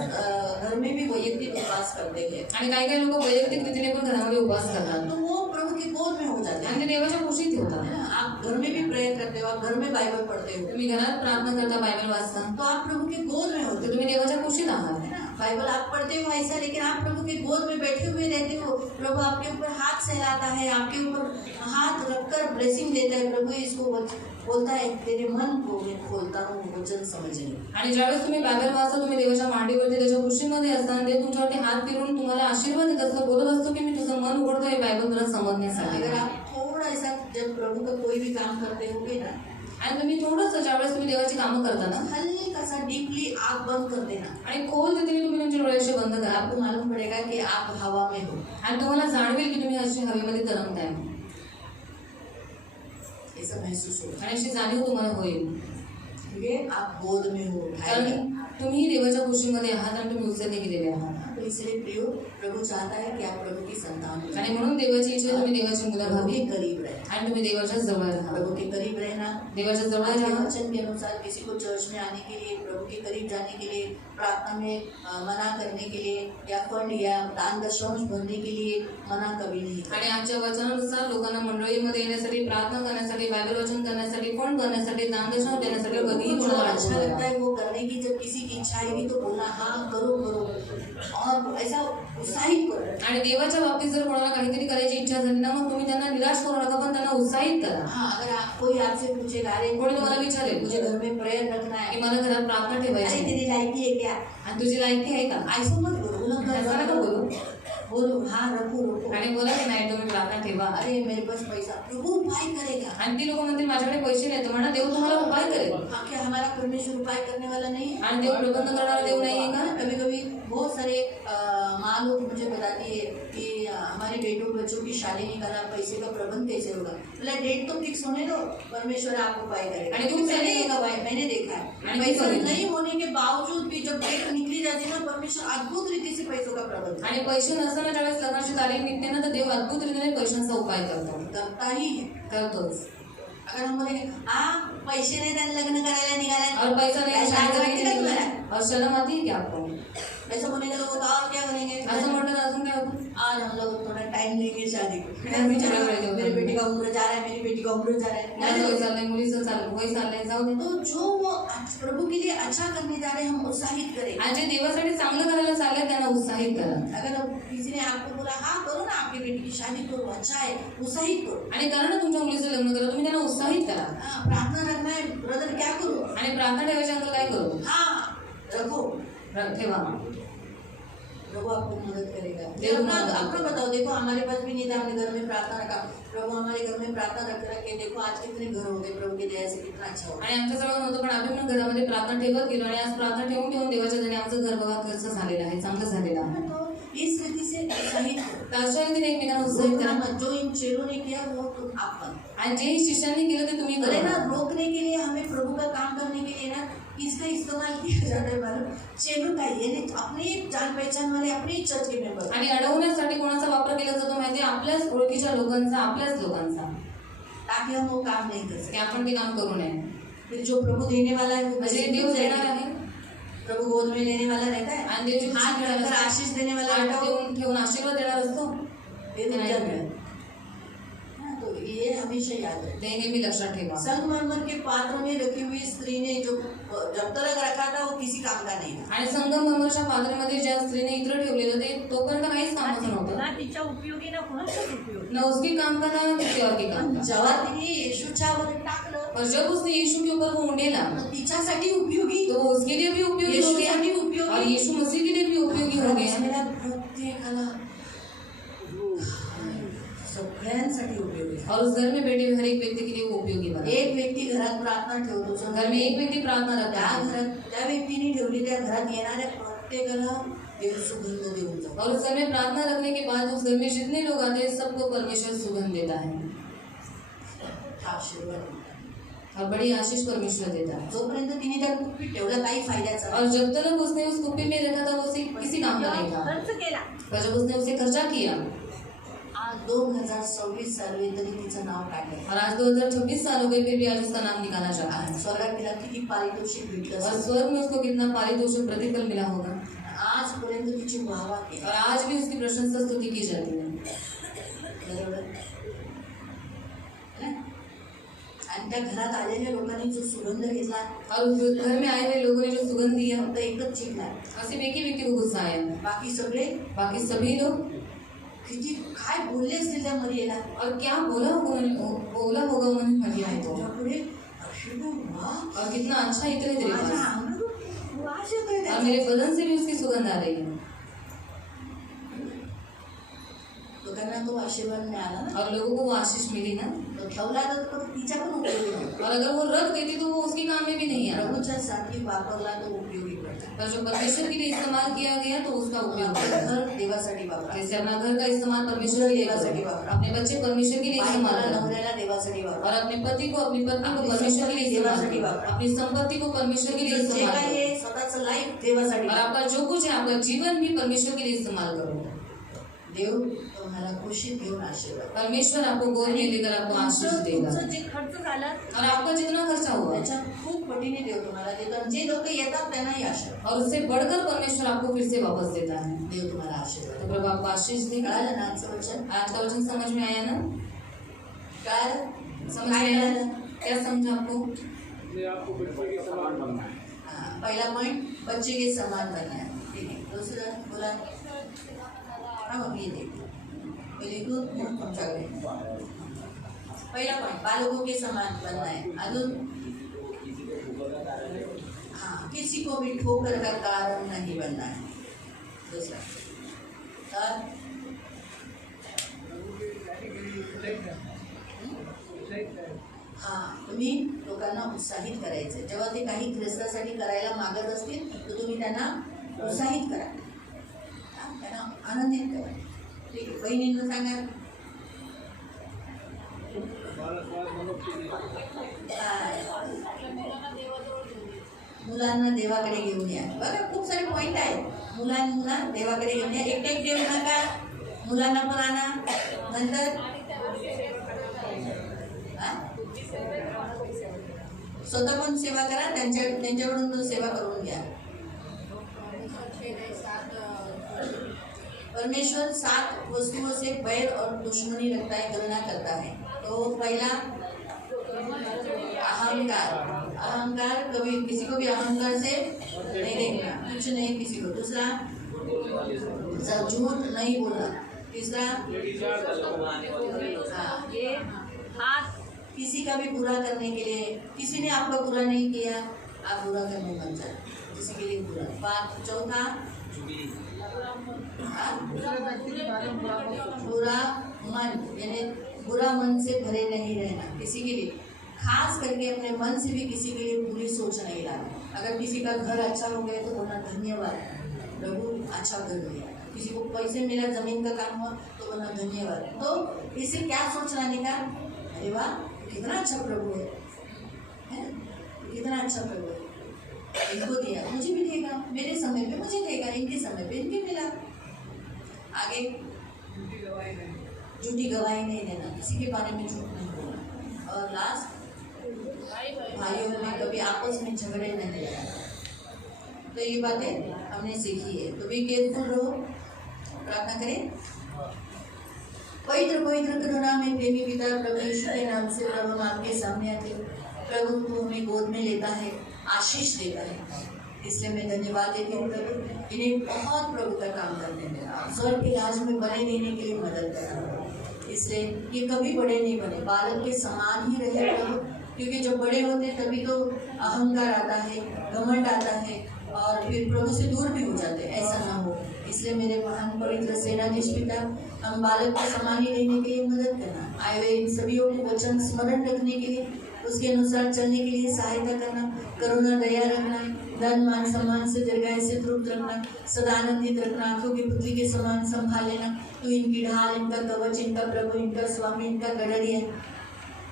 घर में भी वैयक्तिक उपवास करते हैं, आणि काही काही लोक वैयक्तिक रीतीने पण घरामध्ये उपवास करतात तो वो प्रभु के गोद में हो जाते हैं. आणि ते देवाच्या कुशीत ठेवतात. है ना? आप घर में भी प्रेयर करते हो, आप घर में बाइबल पढ़ते हो, तुम्ही घरात प्रार्थना करता, बायबल वाचता, तो आप प्रभु के गोद में होते तर तुम्ही देवाच्या कुशीत आहात. हो, है ना? बाइबल आप पढ़ते हो ऐसा, लेकिन आप प्रभु के गोद में बैठे हुए रहते हो. प्रभु आपके ऊपर हाथ सहलाता है, आपके ऊपर हाथ रखकर ब्लेसिंग देता है. प्रभु इसको बोलता है तेरे मन को मैं खोलता हूँ वचन समझने. आणि ज्यावेळेस तुम्ही बायबल वाचता, तुम्ही देवाच्या मांडीवरती त्याच्या कुशीमध्ये असताना ते तुमच्यावरती हात फिरून तुम्हाला आशीर्वाद देत असतो, बोलत असतो की मी तुझं मन उघडतोय बायबल तुला समजण्यासाठी. अगर आप थोड़ा सा जब प्रभु का कोई भी काम करते होगे ना, आणि तुम्ही थोडंसं ज्यावेळेस तुम्ही देवाची कामं करता ना, हल्का सा डीपली आँख बंद कर देना. आणि खोल रीतीने तुम्ही तुमचे डोळे असे बंद करा, आपको मालूम पड़ेगा कि आप हवा में हो. आणि तुम्हाला जाणवेल की तुम्ही अशी हवेमध्ये तरंगताय, ऐसा महसूस होगा, आणि अशी जाणीव तुम्हाला होईल. क्योंकि आप गोद में हो, उठाए गए. कारण तुम्ही देवाच्या कुशीमध्ये आहात आणि तुम्ही उचलले गेलेले आहात. तो इसलिए प्रियो, प्रभु चाहता है कि आप प्रभु की संतान हो. आणि म्हणून देवाची इच्छा आहे तुम्ही देवाची मुलं प्रभु व्हावी के करीब रहे, आणि तुम्ही देवाच्या जवळ राहा. प्रभु के करीब रहना. देवाच्या जवळ आज के राहा. वचन के अनुसार किसी को चर्च में आने के लिए, प्रभु के करीब जाने के लिए, प्रार्थना में मना करने के लिए, या फंड या दान दशंश भरने के लिए मना कभी नहीं. आणि आजच्या वचनानुसार लोकांना मंडळीमध्ये येण्यासाठी, प्रार्थना करण्यासाठी, बायबल वाचन करण्यासाठी, फंड करण्यासाठी, दानदशम देण्यासाठी कधीही जो कोणाला अच्छा अडचण लगता है वो करने की, जब किसी की इच्छा आएगी तो बोलना हाँ करो करो, और ऐसा उत्साहित करो. आणि देवाच्या बाबतीत जर कोणाला काहीतरी करायची इच्छा झाली ना, मग तुम्ही त्यांना निराश करू नका, पण त्यांना उत्साहित करा. हाँ, अगर कोई आपसे पूछेगा, अरे कोणी तुम्हाला विचारेल मुझे घर में प्रेयर रखना की है, मला घरात प्रार्थना अरे ठेवायची तेरी लायकी है क्या? आणि तुझी लायकी आहे का, ऐसा मत बोलो ना, असं नका बोलू. बोलो हाँ रखो रखो. आणि बोला की नाही तुम्ही प्रार्थना ठेवा. अरे मेरे पास पैसा, प्रभु उपाय करेगा. आणि ती लोक म्हणतील माझ्याकडे पैसे नाही, तर म्हणा देव तुम्हाला उपाय करेल. हाँ, क्या हमारा परमेश्वर उपाय करने वाला नहीं है? आणि देव प्रबंध करणारा देव नाही आहे का. कभी कभी बहुत सारे माँ लोग मुझे बताती है कि हमारे बेटों बच्चों की शादी नहीं करा, पैसे का प्रबंध कैसे होगा? बोला डेट तो फिक्स होने दो, परमेश्वर आप उपाय करेगा. अरे तुम मैंने सही- देखा भाई, मैंने देखा है. अरे पैसा तुम सही- नहीं होने के बावजूद भी जब डेट निकली जाती है ना, परमेश्वर अद्भुत रीति से पैसों का प्रबंध आणि पैसे नसताना ज्यावेळेस लग्नाची तारीख निघते ना, तर देव अद्भुत रीतीने पैशांचा उपाय करतो, करता ही है. करतोच. अगर हम बोलेंगे हाँ पैसे नहीं देने लग्न करायला निघाला, और पैसा नहीं ऐसा शादी आगे करने क्या के लिए, तुम्हारा? और शर्म आती है क्या आपको? ऐसा बोलेंगे लोग तो और क्या करेंगे? असं म्हटलं तर अजून काय होतं? आज हम लोग थोड़ा टाइम लेंगे शादी को. अभी झगड़ा करेंगे. मेरी बेटी का उम्र जा रहा है, मेरी बेटी का उम्र जा रहा माझं वय है. चाललंय, मुलीचं चाललं, वय चाललंय, जाऊ दे. तो जो वो प्रभु के लिए अच्छा करने जा रहे हैं, हम उत्साहित करें. आणि जे देवासाठी चांगलं करायला चाललंय त्यांना उत्साहित करा. अगर किसी ने आपको बोला हाँ करो ना, आपकी बेटी की शादी करो, अच्छा है, उत्साहित करो. आणि करा ना तुमच्या मुलीचं लग्न करा, तुम्ही त्यांना उत्साहित करा. हाँ, प्रार्थना रखना है ब्रदर, क्या करो? आणि प्रार्थना ठेवायच्या अंकल काय करू? हाँ रखो, ठेवा. प्रभु आपको मदद करेगा. देव अपना मदद अपना बताओ. देखो हमारे पास भी नहीं था, हमने घर में प्रार्थना रखा. प्रभु हमारे घर में प्रार्थना रख के देखो आज कितने घर हो गए, प्रभु की दया से कितना अच्छा हो. आणि आमच्याजवळ नव्हतं, पण आम्ही पण घरामध्ये प्रार्थना ठेवत गेलो, आणि आज प्रार्थना ठेवून ठेवून देवाच्या जणी आमचं घर बघा कसं झालेलं आहे, चांगलं झालेलं आहे. तो इस रीति से उत्साहित हो. तर अशा रीतीने एकमेकांना उत्साहित रोकना करा. मत. जो इन चेलों ने किया वो तुम आप मत. आणि जे शिष्यांनी केलं ते तुम्ही अरे ना, करा. रोकने के लिए हमें प्रभु का काम करने के लिए ना इसका इस्तेमाल किया जा रहा है मालूम. चेलो का ये अपनी जान पहचान वाले अपनी चर्च के मेंबर, आणि अडवण्यासाठी कोणाचा वापर केला जातो माहिती आहे? आपल्याच ओळखीच्या लोकांचा, आपल्याच लोकांचा, ताकि हम वो काम नहीं कर की सके. आपण ते काम करू नये. फिर जो प्रभु देने वाला है वो म्हणजे देव देणार आहे प्रभु गोद में लेने वाला रहता है. आणि देव जो हाथ रखकर आशीष देने वाला रहता है. ठेवून ठेवून आशीर्वाद देणार असतो. ये तो जग है. हाँ, तो ये हमेशा याद है. ते नेहमी लक्षात ठेवा. संगमरमर के पात्र में रखी हुई स्त्री ने जो जब तक रखा था वो किसी काम का नहीं था. आणि संगमरमरच्या पात्रेमध्ये ज्या स्त्रीने इत्र ठेवलेलं ते तोपर्यंत काहीच कामाचं नव्हतं. ना तिच्या उपयोगी ना कोणाच्याच उपयोगी. न उसकी काम का ना किसी और की काम का. जेव्हा तिने येशूच्या वर टाकलं और जब उसने यीशु के ऊपर वो उंडेला तर तिच्यासाठी उपयोगी, तो वो उसके लिए भी उपयोगी हो गया येशूसाठी उपयोगी, और यीशु मसीह के लिए भी उपयोगी हो गया. सगळ्या प्रत्येकाला सगळ्यांसाठी उपयोगी. और उस घर में बैठे हुए हर एक व्यक्ति के लिए वो उपयोगी बना. एक व्यक्ती घरात प्रार्थना ठेवतो, घर में एक व्यक्ति प्रार्थना रखता त्या है घरात त्या व्यक्तीने ठेवली, त्या घरात येणाऱ्या प्रत्येकाला देव सुगंध देऊन जातो. और उस घर में प्रार्थना रखने के बाद उस घर में जितने लोग आते हैं सबको परमेश्वर सुगंध देता है हा आशीर्वाद देतो. और बड़ी आशीष परमेश्वर देता है. जोपर्यंत तिने त्या कुप्पीत ठेवलं काही फायद्याचा और जब तक उसने उस कुप्पी में रखा था वो उसे किसी काम का नहीं था. खर्च केला. पर जब उसने उसे खर्चा किया आज 2026 साल हुए तरी तिचं नाव काढलं. और आज 2026 साल हो गए फिर भी आज उसका नाम निकाला जाता है. स्वर्गात तिला किती पारितोषिक भेटलं और असेल. स्वर्ग में उसको कितना पारितोषिक प्रतिफल मिला होगा. आजपर्यंत तिची वाहवा केली. और आज भी उसकी प्रशंसा स्तुति की जाती है. बरोबर है ना? आणि त्या घरात आलेल्या लोकांनी जो सुगंध घेतला और उस घर में आए हुए लोगों ने जो सुगंध दिया फक्त एकच चिकला, और सिर्फ एक ही व्यक्ति को गुस्सा आया. बाकी सगळे बाकी सभी लोग किती काय बोलले असतील त्या मरियेला. और क्या बोला होगा उन्होंने मरिया को. तुझ्यापुढे आशीर्वाद, वाह, और कितना अच्छा इत्र है तेरे माझ्या पास. अंगातून वास येतोय और त्याचा. मेरे बदन से भी उसकी सुगंध आ रही है. लोकांना तो आशीर्वाद मिळाला ना, और लोगों को वो आशीष मिली ना. तो ठेवला तर तो तिच्या पण उपयोगी होतो. और अगर वो रख देती तो वो उसके काम में भी नहीं आया. प्रभूच्या साठी वापरला तो उपयोगी पडला. पर जो परमेश्वर के लिए इस्तेमाल किया गया तो उसका उपयोग आपलं किया. घर देवासाठी वापरा, जैसे अपना घर का इस्तेमाल परमेश्वर के लिए करो. अपने बच्चे परमेश्वर के लिए इस्तेमाल बायकोला करो. नवऱ्याला देवासाठी और वापरा. अपने पति को अपनी पत्नी को परमेश्वर के लिए इस्तेमाल करो. अपनी संपत्ति को परमेश्वर के लिए जे इस्तेमाल काही करो. आहे स्वतःचं लाईफ देवासाठी और वापरा. आपका जो कुछ है आपका जीवन भी परमेश्वर के लिए इस्तेमाल करो. देव तुम्हाला खुशीत घेऊन आशीर्वाद. परमेश्वर आपको गोद में लेकर आपको आशीष देगा. तुमचं जे खर्च झाला और आपका जितना खर्चा हुआ त्याच्यात खूप पटीने देव तुम्हाला देतो. आणि जे लोक येतात त्यांनाही आशीर्वाद. और उससे बढ़कर परमेश्वर आपको फिर से वापस देता है. देव तुम्हाला आशीर्वाद. तो प्रभु आपको आशीष देगा. कळालं ना आजचं वचन? आज का वचन समझ में आया ना? काय समझ में आया ना? क्या समझा आपको? आपको बच्चे के समान बनना है. हाँ, पहिला पॉइंट बच्चे के समान बनना है. ठीक है. दूसरा बोला हाँ मग ये देखो लिखू तुमच्याकडे. पहिला पॉइंट बालकों के समान बनना है. अजून हाँ, किसी को भी ठोकर का कारण नहीं बनना है. दूसरा तर हां, तुम्ही लोकांना उत्साहित करायचं. जेव्हा ते काही ख्रिस्तासाठी करायला मागत असतील तर तुम्ही त्यांना उत्साहित करा, त्यांना आनंदित करा. ठीक आहे. बहिणींना सांगा मुलांना देवाकडे घेऊन या. बघा खूप सारे पॉईंट आहेत. मुलांना देवाकडे घेऊन या. एकटे देऊ नका, मुलांना पण आणा. नंतर स्वतः पण सेवा करा, त्यांच्याकडून पण सेवा करून घ्या. परमेश्वर 7 वस्तुओं से बैर और दुश्मनी रखता है, घृणा करता है. तो पहला अहंकार कभी किसी को भी अहंकार से नहीं देखना, कुछ नहीं किसी को. दूसरा झूठ नहीं बोलना. तीसरा ये हात किसी का भी बुरा करने के लिए, किसी ने आपका बुरा नहीं किया आप बुरा करने बन जाए, किसी के लिए बुरा. चौथा बुरा मन, यानी बुरा मन से भरे नहीं रहना. किसी के लिए खास करके अपने मन से भी किसी के लिए बुरी सोच नहीं लाना. अगर किसी का घर अच्छा हो गया तो बोलना धन्यवाद प्रभु अच्छा घर दिया. किसी को पैसे मिला, जमीन का काम हुआ तो बोलना धन्यवाद। तो इससे क्या सोचना निकाल, अरे वाह कितना अच्छा प्रभु है, कितना अच्छा प्रभु है, इनको दिया मुझे भी देगा, मेरे समय पे मुझे देगा, इनके समय पे इनके मिला। आगे झूठी गवाही नहीं देना, किसी के बारे में झूठ नहीं बोलना। और लास्ट, भाइयों में कभी आपस में झगड़े नहीं लगाना। तो ये बातें हमने सीखी है, तो भी केयरफुल रहो। प्रार्थना करें। पवित्र पवित्र करुणा में प्रेमी पिता प्रभु यीशु के नाम से प्रभु हम आपके सामने आते हैं। प्रभु तू हमें गोद में लेता है, आशीष देता है, इसलिए मैं धन्यवाद देती हूँ प्रभु, इन्हें बहुत प्रभु का काम करने में, स्वर्ग के राज में बने रहने के लिए मदद करना। इसलिए ये कभी बड़े नहीं बने, बालक के समान ही रहे प्रभु, क्योंकि जब बड़े होते हैं तभी तो अहंकार आता है, घमंड आता है और फिर प्रभु से दूर भी हो जाते हैं, ऐसा ना हो। इसलिए मेरे महान पवित्र सेनाधीश पिता, हम बालक के समान ही रहने के लिए मदद करना, आए हुए इन सभीयों को वचन स्मरण रखने के लिए, उसके अनुसार चलने के लिए सहायता करना, करुणा दया रखना, धन मान सम्मान से दीर्घायु से तृप्त रखना, सदा आनंदित रखना, आंखों की पुत्री के समान संभाल लेना। तू इनकी ढाल, इनका कवच, इनका प्रभु, इनका स्वामी, इनका गडरिया,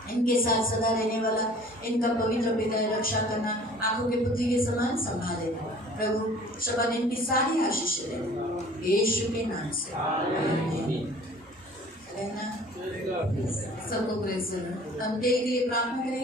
इनके साथ सदा रहने वाला, इनका पवित्र पिता रक्षा करना, आंखों के पुत्री के समान संभाल लेना प्रभु। शब्द इनकी सारी आशीष लेना यीशु के नाम से, आमीन। रहना सबको प्रेज़। हम तेरे के लिए प्रार्थना करें।